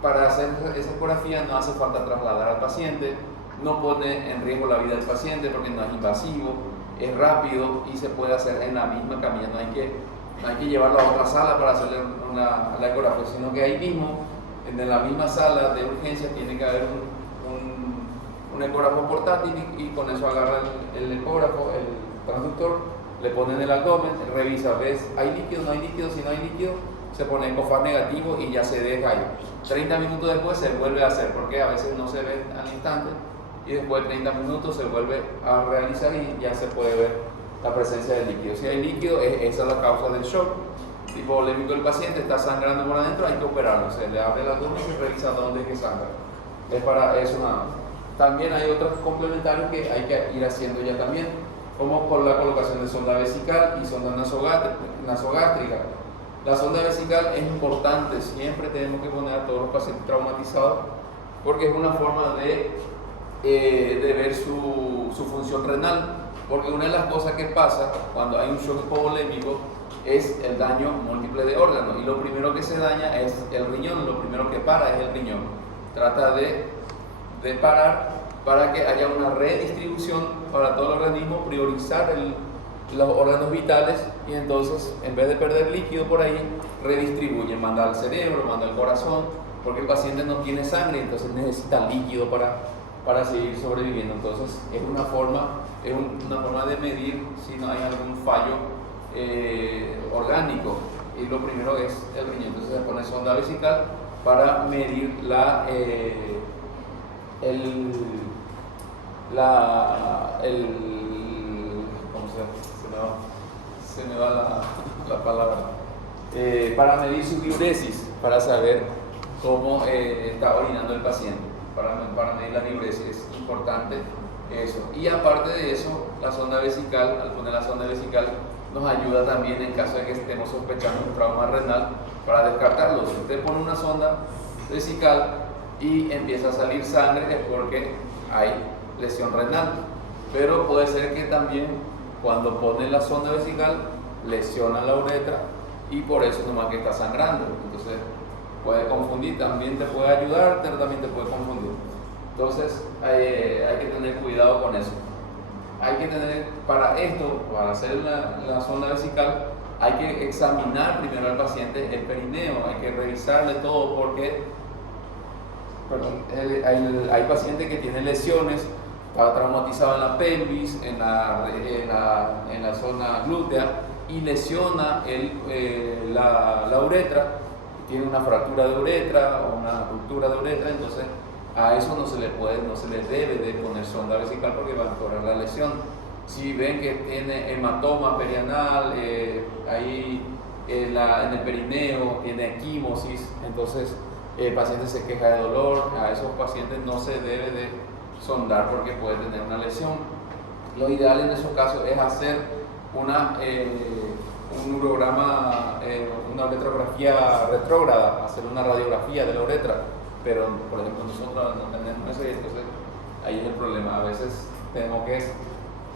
Para hacer esa ecografía no hace falta trasladar al paciente, no pone en riesgo la vida del paciente porque no es invasivo, es rápido y se puede hacer en la misma camilla. No hay que llevarlo a otra sala para hacerle la ecografía, sino que ahí mismo, en la misma sala de urgencias, tiene que haber un ecógrafo portátil, y con eso agarra el ecógrafo, el transductor, le ponen el abdomen, revisa, ves, hay líquido, no hay líquido. Si no hay líquido, se pone ECOFAS negativo y ya se deja ahí. 30 minutos después se vuelve a hacer, porque a veces no se ve al instante, y después de 30 minutos se vuelve a realizar y ya se puede ver la presencia del líquido. Si hay líquido, esa es la causa del shock. tipo volémico del paciente, está sangrando por adentro, hay que operarlo, se le abre el abdomen y se revisa dónde es que sangra. Es para eso nada más. También hay otros complementarios que hay que ir haciendo ya también, como con la colocación de sonda vesical y sonda nasogástrica. La sonda vesical es importante, siempre tenemos que poner a todos los pacientes traumatizados, porque es una forma de ver su función renal, porque una de las cosas que pasa cuando hay un shock hipovolémico es el daño múltiple de órganos, y lo primero que se daña es el riñón, lo primero que para es el riñón. Trata de parar para que haya una redistribución para todo el organismo, priorizar los órganos vitales, y entonces en vez de perder líquido por ahí, redistribuye, manda al cerebro, manda al corazón, porque el paciente no tiene sangre, entonces necesita líquido para seguir sobreviviendo. Entonces es una forma de medir si no hay algún fallo orgánico, y lo primero es el riñón. Entonces se pone sonda vesical para medir ¿cómo se me va la palabra? Para medir su diuresis, para saber cómo está orinando el paciente, para medir la diuresis, es importante eso. Y aparte de eso, la sonda vesical, al poner la sonda vesical, nos ayuda también en caso de que estemos sospechando un trauma renal, para descartarlo. Si usted pone una sonda vesical y empieza a salir sangre, es porque hay lesión renal, pero puede ser que también cuando pone la sonda vesical lesiona la uretra, y por eso nomás que está sangrando. Entonces puede confundir, también te puede ayudar, pero también te puede confundir. Entonces hay que tener cuidado con eso. Hay que tener, para esto, para hacer la sonda vesical, hay que examinar primero al paciente el perineo, hay que revisarle todo, porque hay pacientes que tienen lesiones, está traumatizado en la pelvis, en la zona glútea, y lesiona la uretra, tiene una fractura de uretra o una ruptura de uretra. Entonces a eso no se le debe de poner sonda vesical, porque va a empeorar la lesión. Si ven que tiene hematoma perianal, ahí en el perineo, tiene equimosis, entonces el paciente se queja de dolor, a esos pacientes no se debe de sondar porque puede tener una lesión. Lo ideal en esos casos es hacer un urograma, una uretrografía retrógrada, hacer una radiografía de la uretra, pero por ejemplo nosotros no tenemos eso, y entonces ahí es el problema. A veces tenemos que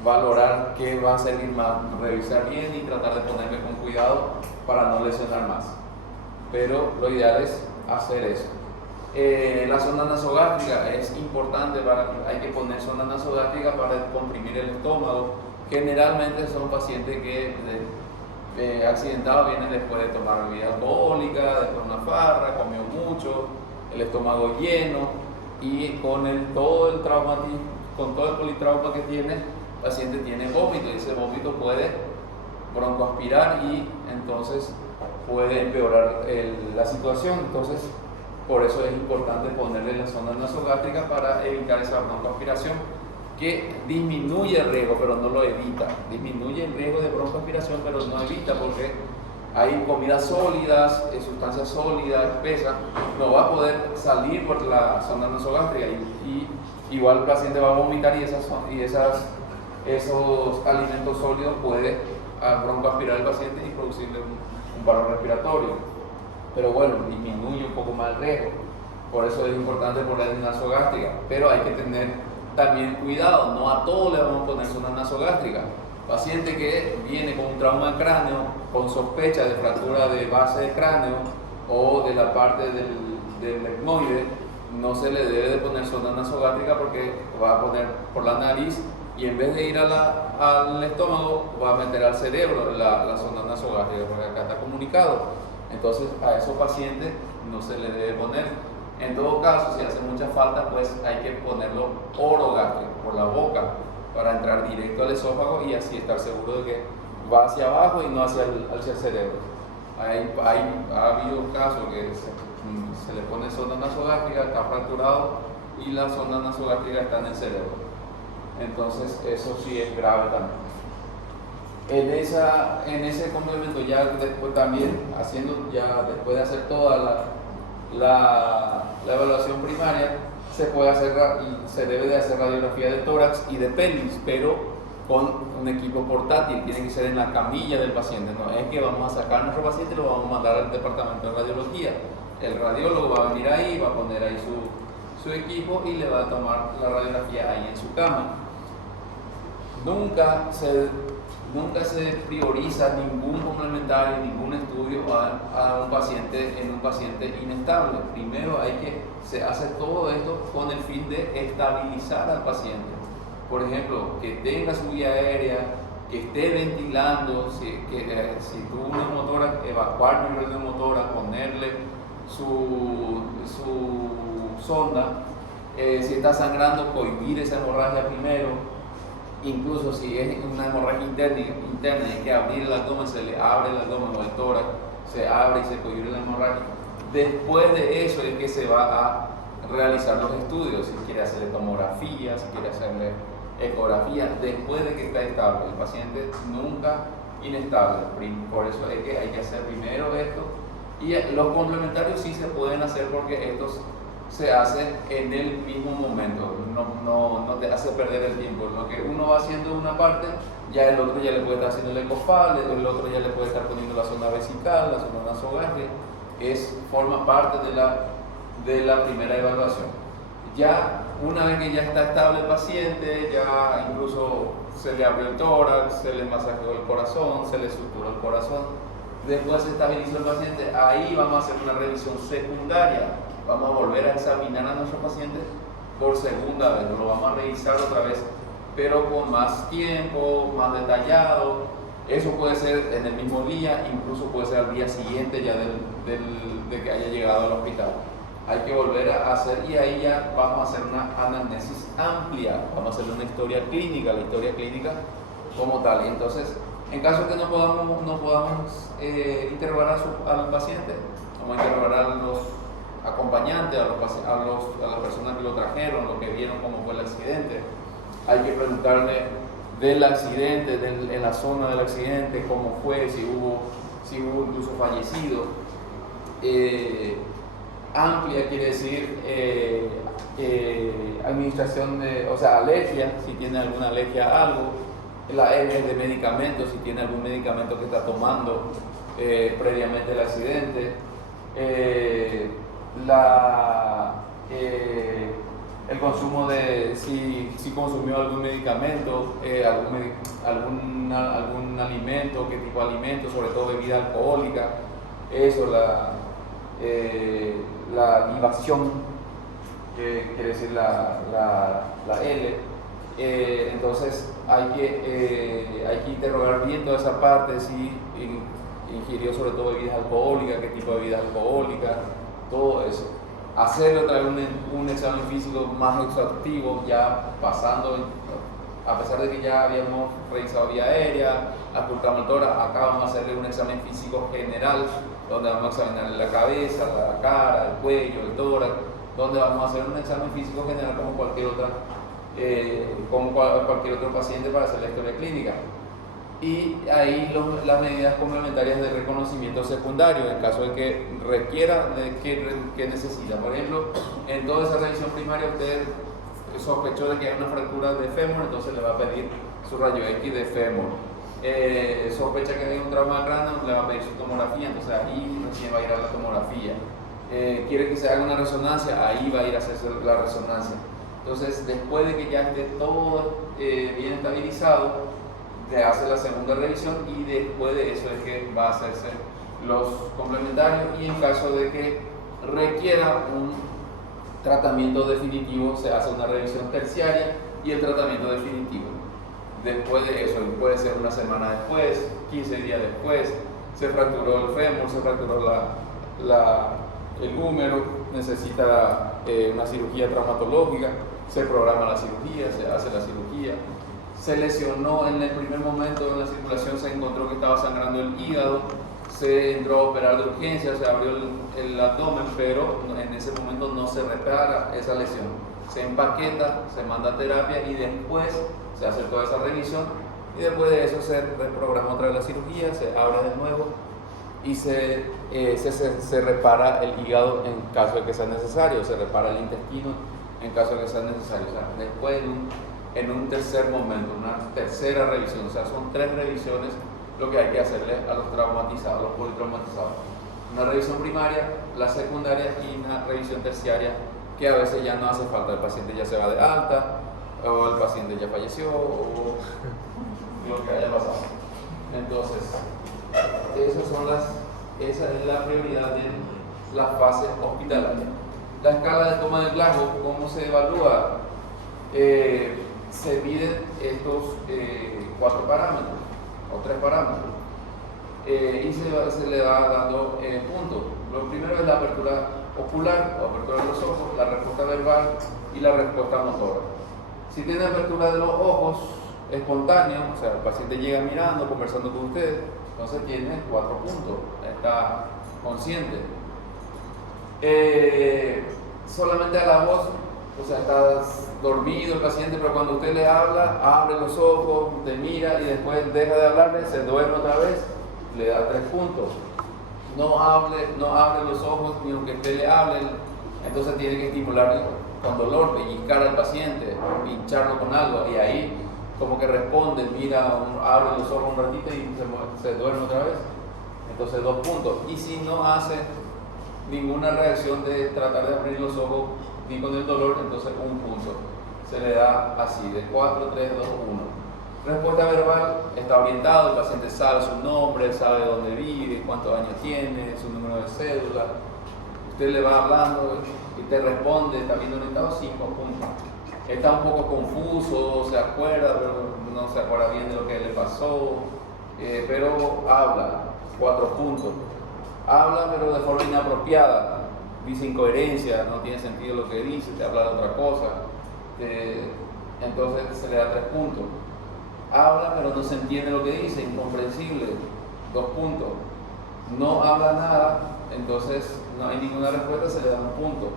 valorar qué va a servir más, revisar bien y tratar de ponerme con cuidado para no lesionar más, pero lo ideal es hacer eso. La sonda nasogástrica es importante, hay que poner sonda nasogástrica para comprimir el estómago. Generalmente son pacientes que accidentados, vienen después de tomar bebida alcohólica, después de una farra, comió mucho, el estómago lleno, y con todo el traumatismo, con todo el politrauma que tiene, el paciente tiene vómito, y ese vómito puede broncoaspirar, y entonces puede empeorar la situación. Entonces por eso es importante ponerle la sonda nasogástrica para evitar esa broncoaspiración, que disminuye el riesgo, pero no lo evita. Disminuye el riesgo de broncoaspiración, pero no evita, porque hay comidas sólidas, sustancias sólidas, espesas, no va a poder salir por la sonda nasogástrica, y igual el paciente va a vomitar, y esos alimentos sólidos puede broncoaspirar al paciente y producirle un paro respiratorio. Pero bueno, disminuye un poco más el riesgo. Por eso es importante poner nasogástrica, pero hay que tener también cuidado, no a todos le vamos a poner sonda nasogástrica. Paciente que viene con un trauma de cráneo, con sospecha de fractura de base de cráneo o de la parte del etmoide, no se le debe de poner sonda nasogástrica, porque va a poner por la nariz, y en vez de ir al estómago va a meter al cerebro la sonda nasogástrica, porque acá está comunicado. Entonces a esos pacientes no se le debe poner. En todo caso, si hace mucha falta, pues hay que ponerlo orogástrico, por la boca, para entrar directo al esófago y así estar seguro de que va hacia abajo y no hacia el cerebro. Ha habido casos que se le pone sonda nasogástrica, está fracturado y la sonda nasogástrica está en el cerebro. Entonces eso sí es grave también. En ese complemento ya después también después de hacer toda la evaluación primaria, se debe de hacer radiografía de tórax y de pelvis, pero con un equipo portátil. Tiene que ser en la camilla del paciente. No es que vamos a sacar a nuestro paciente y lo vamos a mandar al departamento de radiología. El radiólogo va a venir ahí, va a poner ahí su equipo y le va a tomar la radiografía ahí en su cama. Nunca se prioriza ningún complementario, ningún estudio a un paciente en un paciente inestable. Primero se hace todo esto con el fin de estabilizar al paciente. Por ejemplo, que tenga su vía aérea, que esté ventilando, si tuvo una neumotora, evacuar el neumotora, ponerle su sonda, si está sangrando, cohibir esa hemorragia primero. Incluso si es una hemorragia interna y hay que abrir el abdomen, se le abre el abdomen o el tórax, se abre y se cohibe la hemorragia. Después de eso es que se va a realizar los estudios, si quiere hacerle tomografía, si quiere hacerle ecografía, después de que está estable. El paciente nunca inestable. Por eso es que hay que hacer primero esto. Y los complementarios sí se pueden hacer porque estos se hace en el mismo momento, no te hace perder el tiempo. Lo que uno va haciendo una parte, ya el otro ya le puede estar haciendo el ecofal, el otro ya le puede estar poniendo la zona vesical, la zona nasogástrica, forma parte de la primera evaluación. Ya una vez que ya está estable el paciente, ya incluso se le abrió el tórax, se le masajeó el corazón, se le suturó el corazón, después se estabilizó el paciente, ahí vamos a hacer una revisión secundaria. Vamos a volver a examinar a nuestro paciente por segunda vez, lo vamos a revisar otra vez, pero con más tiempo, más detallado. Eso puede ser en el mismo día, incluso puede ser al día siguiente ya de que haya llegado al hospital. Hay que volver a hacer y ahí ya vamos a hacer una anamnesis amplia, vamos a hacer una historia clínica, la historia clínica como tal. Y entonces, en caso que no podamos interrogar al paciente, vamos a interrogar a los acompañantes, a las personas que lo trajeron, los que vieron cómo fue el accidente. Hay que preguntarle del accidente, en la zona del accidente, cómo fue, si hubo incluso fallecido. Amplia quiere decir administración alergia, si tiene alguna alergia a algo, la M de medicamentos, si tiene algún medicamento que está tomando previamente el accidente. El consumo si consumió algún medicamento, algún alimento, qué tipo de alimento, sobre todo bebida alcohólica, eso, la libación, que quiere decir la L. Entonces hay que interrogar bien toda esa parte, si ingirió sobre todo bebidas alcohólicas, qué tipo de bebidas alcohólicas, todo eso. Hacerle otra vez un examen físico más exhaustivo, ya pasando, a pesar de que ya habíamos revisado vía aérea, ocultamos el tórax, acá vamos a hacerle un examen físico general, donde vamos a examinar la cabeza, la cara, el cuello, el tórax, donde vamos a hacer un examen físico general como cualquier otro paciente para hacer la historia clínica. Y ahí las medidas complementarias de reconocimiento secundario, en caso de que requiera, que necesita. Por ejemplo, en toda esa revisión primaria usted sospechó de que hay una fractura de fémur, entonces le va a pedir su rayo X de fémur. Sospecha que hay un trauma de cráneo, le va a pedir su tomografía, entonces ahí recién va a ir a la tomografía. Quiere que se haga una resonancia, ahí va a ir a hacerse la resonancia. Entonces, después de que ya esté todo bien estabilizado, se hace la segunda revisión y después de eso es que va a hacerse los complementarios, y en caso de que requiera un tratamiento definitivo se hace una revisión terciaria y el tratamiento definitivo. Después de eso, puede ser una semana después, 15 días después, se fracturó el fémur, se fracturó el húmero, necesita una cirugía traumatológica, se programa la cirugía, se hace la cirugía. Se lesionó en el primer momento de la circulación, se encontró que estaba sangrando el hígado, se entró a operar de urgencia, se abrió el abdomen, pero en ese momento no se repara esa lesión. Se empaqueta, se manda a terapia y después se hace toda esa revisión y después de eso se reprograma otra vez la cirugía, se abre de nuevo y se repara el hígado en caso de que sea necesario, se repara el intestino en caso de que sea necesario. O sea, después en un tercer momento, una tercera revisión, o sea, son 3 revisiones lo que hay que hacerle a los traumatizados, a los politraumatizados. Una revisión primaria, la secundaria y una revisión terciaria, que a veces ya no hace falta, el paciente ya se va de alta, o el paciente ya falleció, o lo que haya pasado. Entonces, esa es la prioridad en la fase hospitalaria. La escala de toma del Glasgow, ¿cómo se evalúa? Se miden estos 4 parámetros o 3 parámetros y se le va dando puntos. Lo primero es la apertura ocular o apertura de los ojos, la respuesta verbal y la respuesta motora. Si tiene apertura de los ojos espontánea, o sea, el paciente llega mirando, conversando con ustedes, entonces tiene 4 puntos, está consciente. Solamente a la voz, o sea, está dormido el paciente, pero cuando usted le habla, abre los ojos, te mira y después deja de hablarle, se duerme otra vez, le da 3 puntos. No abre los ojos ni aunque usted le hable, entonces tiene que estimularle con dolor, pellizcar al paciente, pincharlo con algo, y ahí como que responde, mira, abre los ojos un ratito y se duerme otra vez, entonces 2 puntos. Y si no hace ninguna reacción de tratar de abrir los ojos ni con el dolor, entonces 1 punto. Se le da así, de 4, 3, 2, 1. Respuesta verbal, está orientado, el paciente sabe su nombre, sabe dónde vive, cuántos años tiene, su número de cédula. Usted le va hablando y te responde, está bien orientado, 5 puntos. Está un poco confuso, se acuerda, pero no se acuerda bien de lo que le pasó, pero habla, 4 puntos. Habla pero de forma inapropiada, dice incoherencia, no tiene sentido lo que dice, te habla de otra cosa, entonces se le da 3 puntos. Habla pero no se entiende lo que dice, incomprensible, 2 puntos. No habla nada, entonces no hay ninguna respuesta, se le da 1 punto.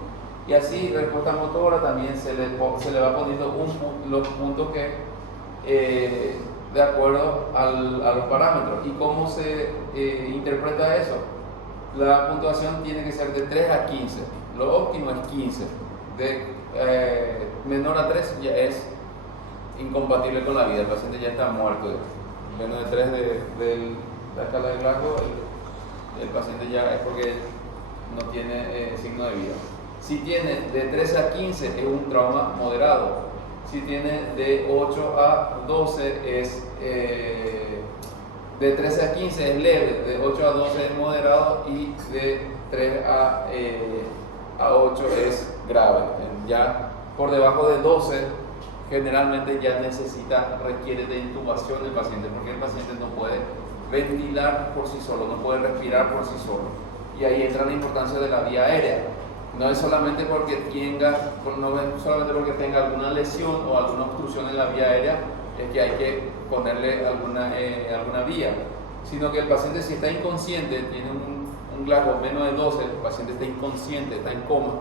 Y así, respuesta motora también se le va poniendo los puntos que de acuerdo a los parámetros. ¿Y cómo se interpreta eso? La puntuación tiene que ser de 3 a 15. Lo óptimo es 15. De menor a 3 ya es incompatible con la vida. El paciente ya está muerto. Menos de 3 de la escala de Glasgow, el paciente ya es porque no tiene signo de vida. Si tiene de 13 a 15 es un trauma moderado. Si tiene de 8 a 12 es de 13 a 15 es leve, de 8 a 12 es moderado y de 3 a 8 es grave. Ya por debajo de 12 generalmente ya requiere de intubación del paciente, porque el paciente no puede ventilar por sí solo, no puede respirar por sí solo. Y ahí entra la importancia de la vía aérea. No es solamente porque tenga alguna lesión o alguna obstrucción en la vía aérea, es que hay que ponerle alguna vía, sino que el paciente, si está inconsciente, tiene un Glasgow menos de 12, el paciente está inconsciente, está en coma,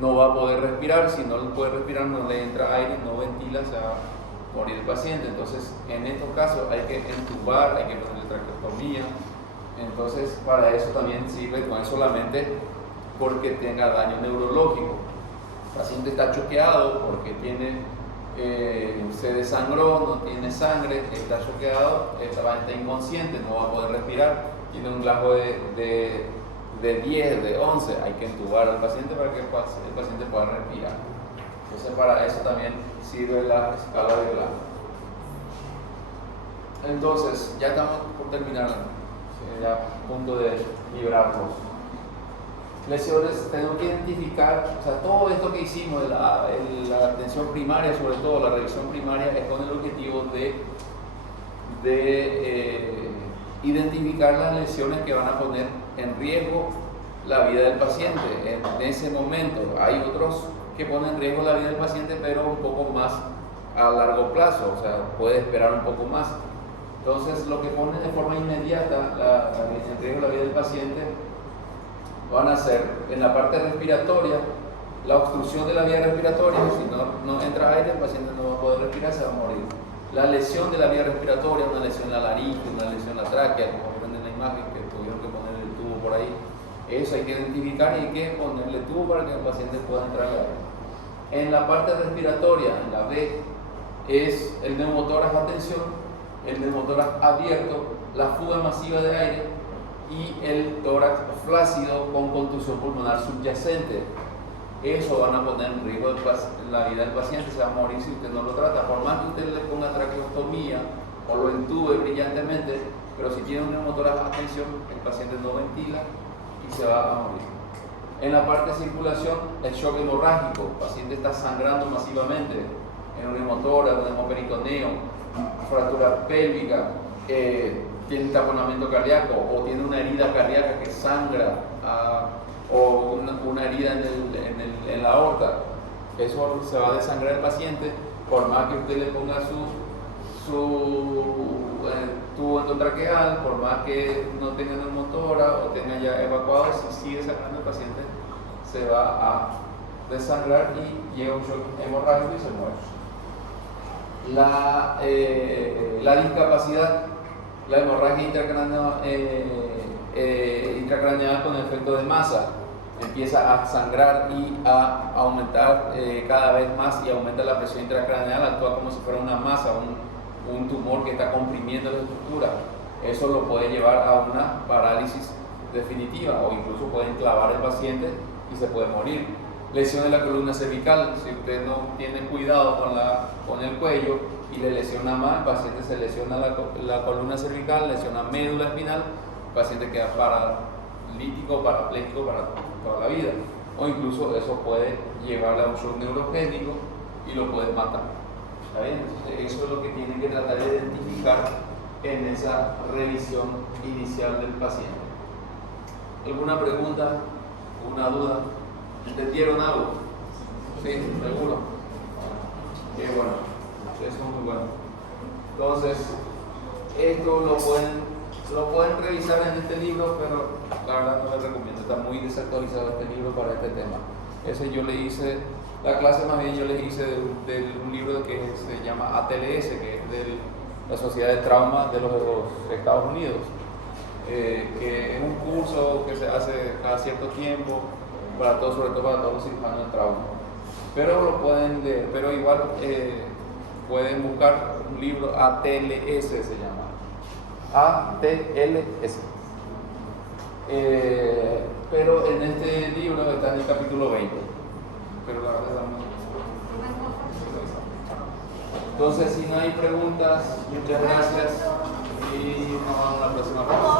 no va a poder respirar. Si no puede respirar, no le entra aire, no ventila, se va a morir el paciente. Entonces, en estos casos hay que entubar, hay que ponerle traqueostomía. Entonces, para eso también sirve, no es solamente porque tenga daño neurológico. El paciente está choqueado porque se desangró, no tiene sangre, está choqueado, está inconsciente, no va a poder respirar, tiene un Glasgow de 10, de 11, hay que entubar al paciente para que el paciente pueda respirar. Entonces, para eso también sirve la escala de Glasgow. Entonces, ya estamos por terminar, ya a punto de librarnos. Lesiones, tenemos que identificar, o sea, todo esto que hicimos, la atención primaria, sobre todo la revisión primaria, es con el objetivo de identificar las lesiones que van a poner en riesgo la vida del paciente en ese momento. Hay otros que ponen en riesgo la vida del paciente, pero un poco más a largo plazo, o sea, puede esperar un poco más. Entonces, lo que ponen de forma inmediata en riesgo la vida del paciente van a ser en la parte respiratoria, la obstrucción de la vía respiratoria. Si no entra aire, el paciente no va a poder respirar, se va a morir. La lesión de la vía respiratoria, una lesión en la laringe, una lesión en la tráquea, como vieron en la imagen que tuvieron que ponerle el tubo por ahí. Eso hay que identificar y hay que ponerle tubo para que el paciente pueda entrar al aire. En la parte respiratoria, en la B, es el neumotórax a tensión, el neumotórax abierto, la fuga masiva de aire y el tórax flácido con contusión pulmonar subyacente. Eso van a poner en riesgo la vida del paciente, se va a morir si usted no lo trata. Por más que usted le ponga traqueostomía o lo entube brillantemente, pero si tiene un neumotórax a tensión, el paciente no ventila y se va a morir. En la parte de circulación, el shock hemorrágico, el paciente está sangrando masivamente, en un neumotórax, un hemoperitoneo, fractura pélvica, tiene taponamiento cardíaco o tiene una herida cardíaca que sangra, o una herida en la aorta. Eso se va a desangrar el paciente, por más que usted le ponga su tubo endotraqueal, por más que no tenga neumotórax o tenga ya evacuado, si sigue sangrando el paciente se va a desangrar y llega un shock hemorrágico y se muere. La discapacidad, la hemorragia intracraneal con efecto de masa, empieza a sangrar y a aumentar cada vez más y aumenta la presión intracraneal, actúa como si fuera una masa, un tumor que está comprimiendo la estructura. Eso lo puede llevar a una parálisis definitiva o incluso puede enclavar el paciente y se puede morir. Lesión de la columna cervical, si usted no tiene cuidado con el cuello y le lesiona más, el paciente se lesiona la columna cervical, lesiona médula espinal, el paciente queda paralítico, parapléjico para toda la vida, o incluso eso puede llevarle a un shock neurogénico y lo puede matar. ¿Está bien? Entonces, eso es lo que tienen que tratar de identificar en esa revisión inicial del paciente. ¿Alguna pregunta? ¿Alguna duda? ¿Entendieron algo? Sí, seguro. Qué bueno, eso es muy bueno. Entonces, esto lo pueden revisar en este libro, pero la verdad no les recomiendo, está muy desactualizado este libro para este tema. Ese yo le hice, la clase más bien yo les hice de un libro que se llama ATLS, que es de la Sociedad de Trauma de los Estados Unidos, que es un curso que se hace cada cierto tiempo, sobre todo para todos los cirujanos de trauma. Pero lo pueden leer, pero igual pueden buscar un libro ATLS, se llama ATLS. Pero en este libro está en el capítulo 20. Pero la verdad está muy... Entonces, si no hay preguntas, muchas gracias y nos vemos en la próxima.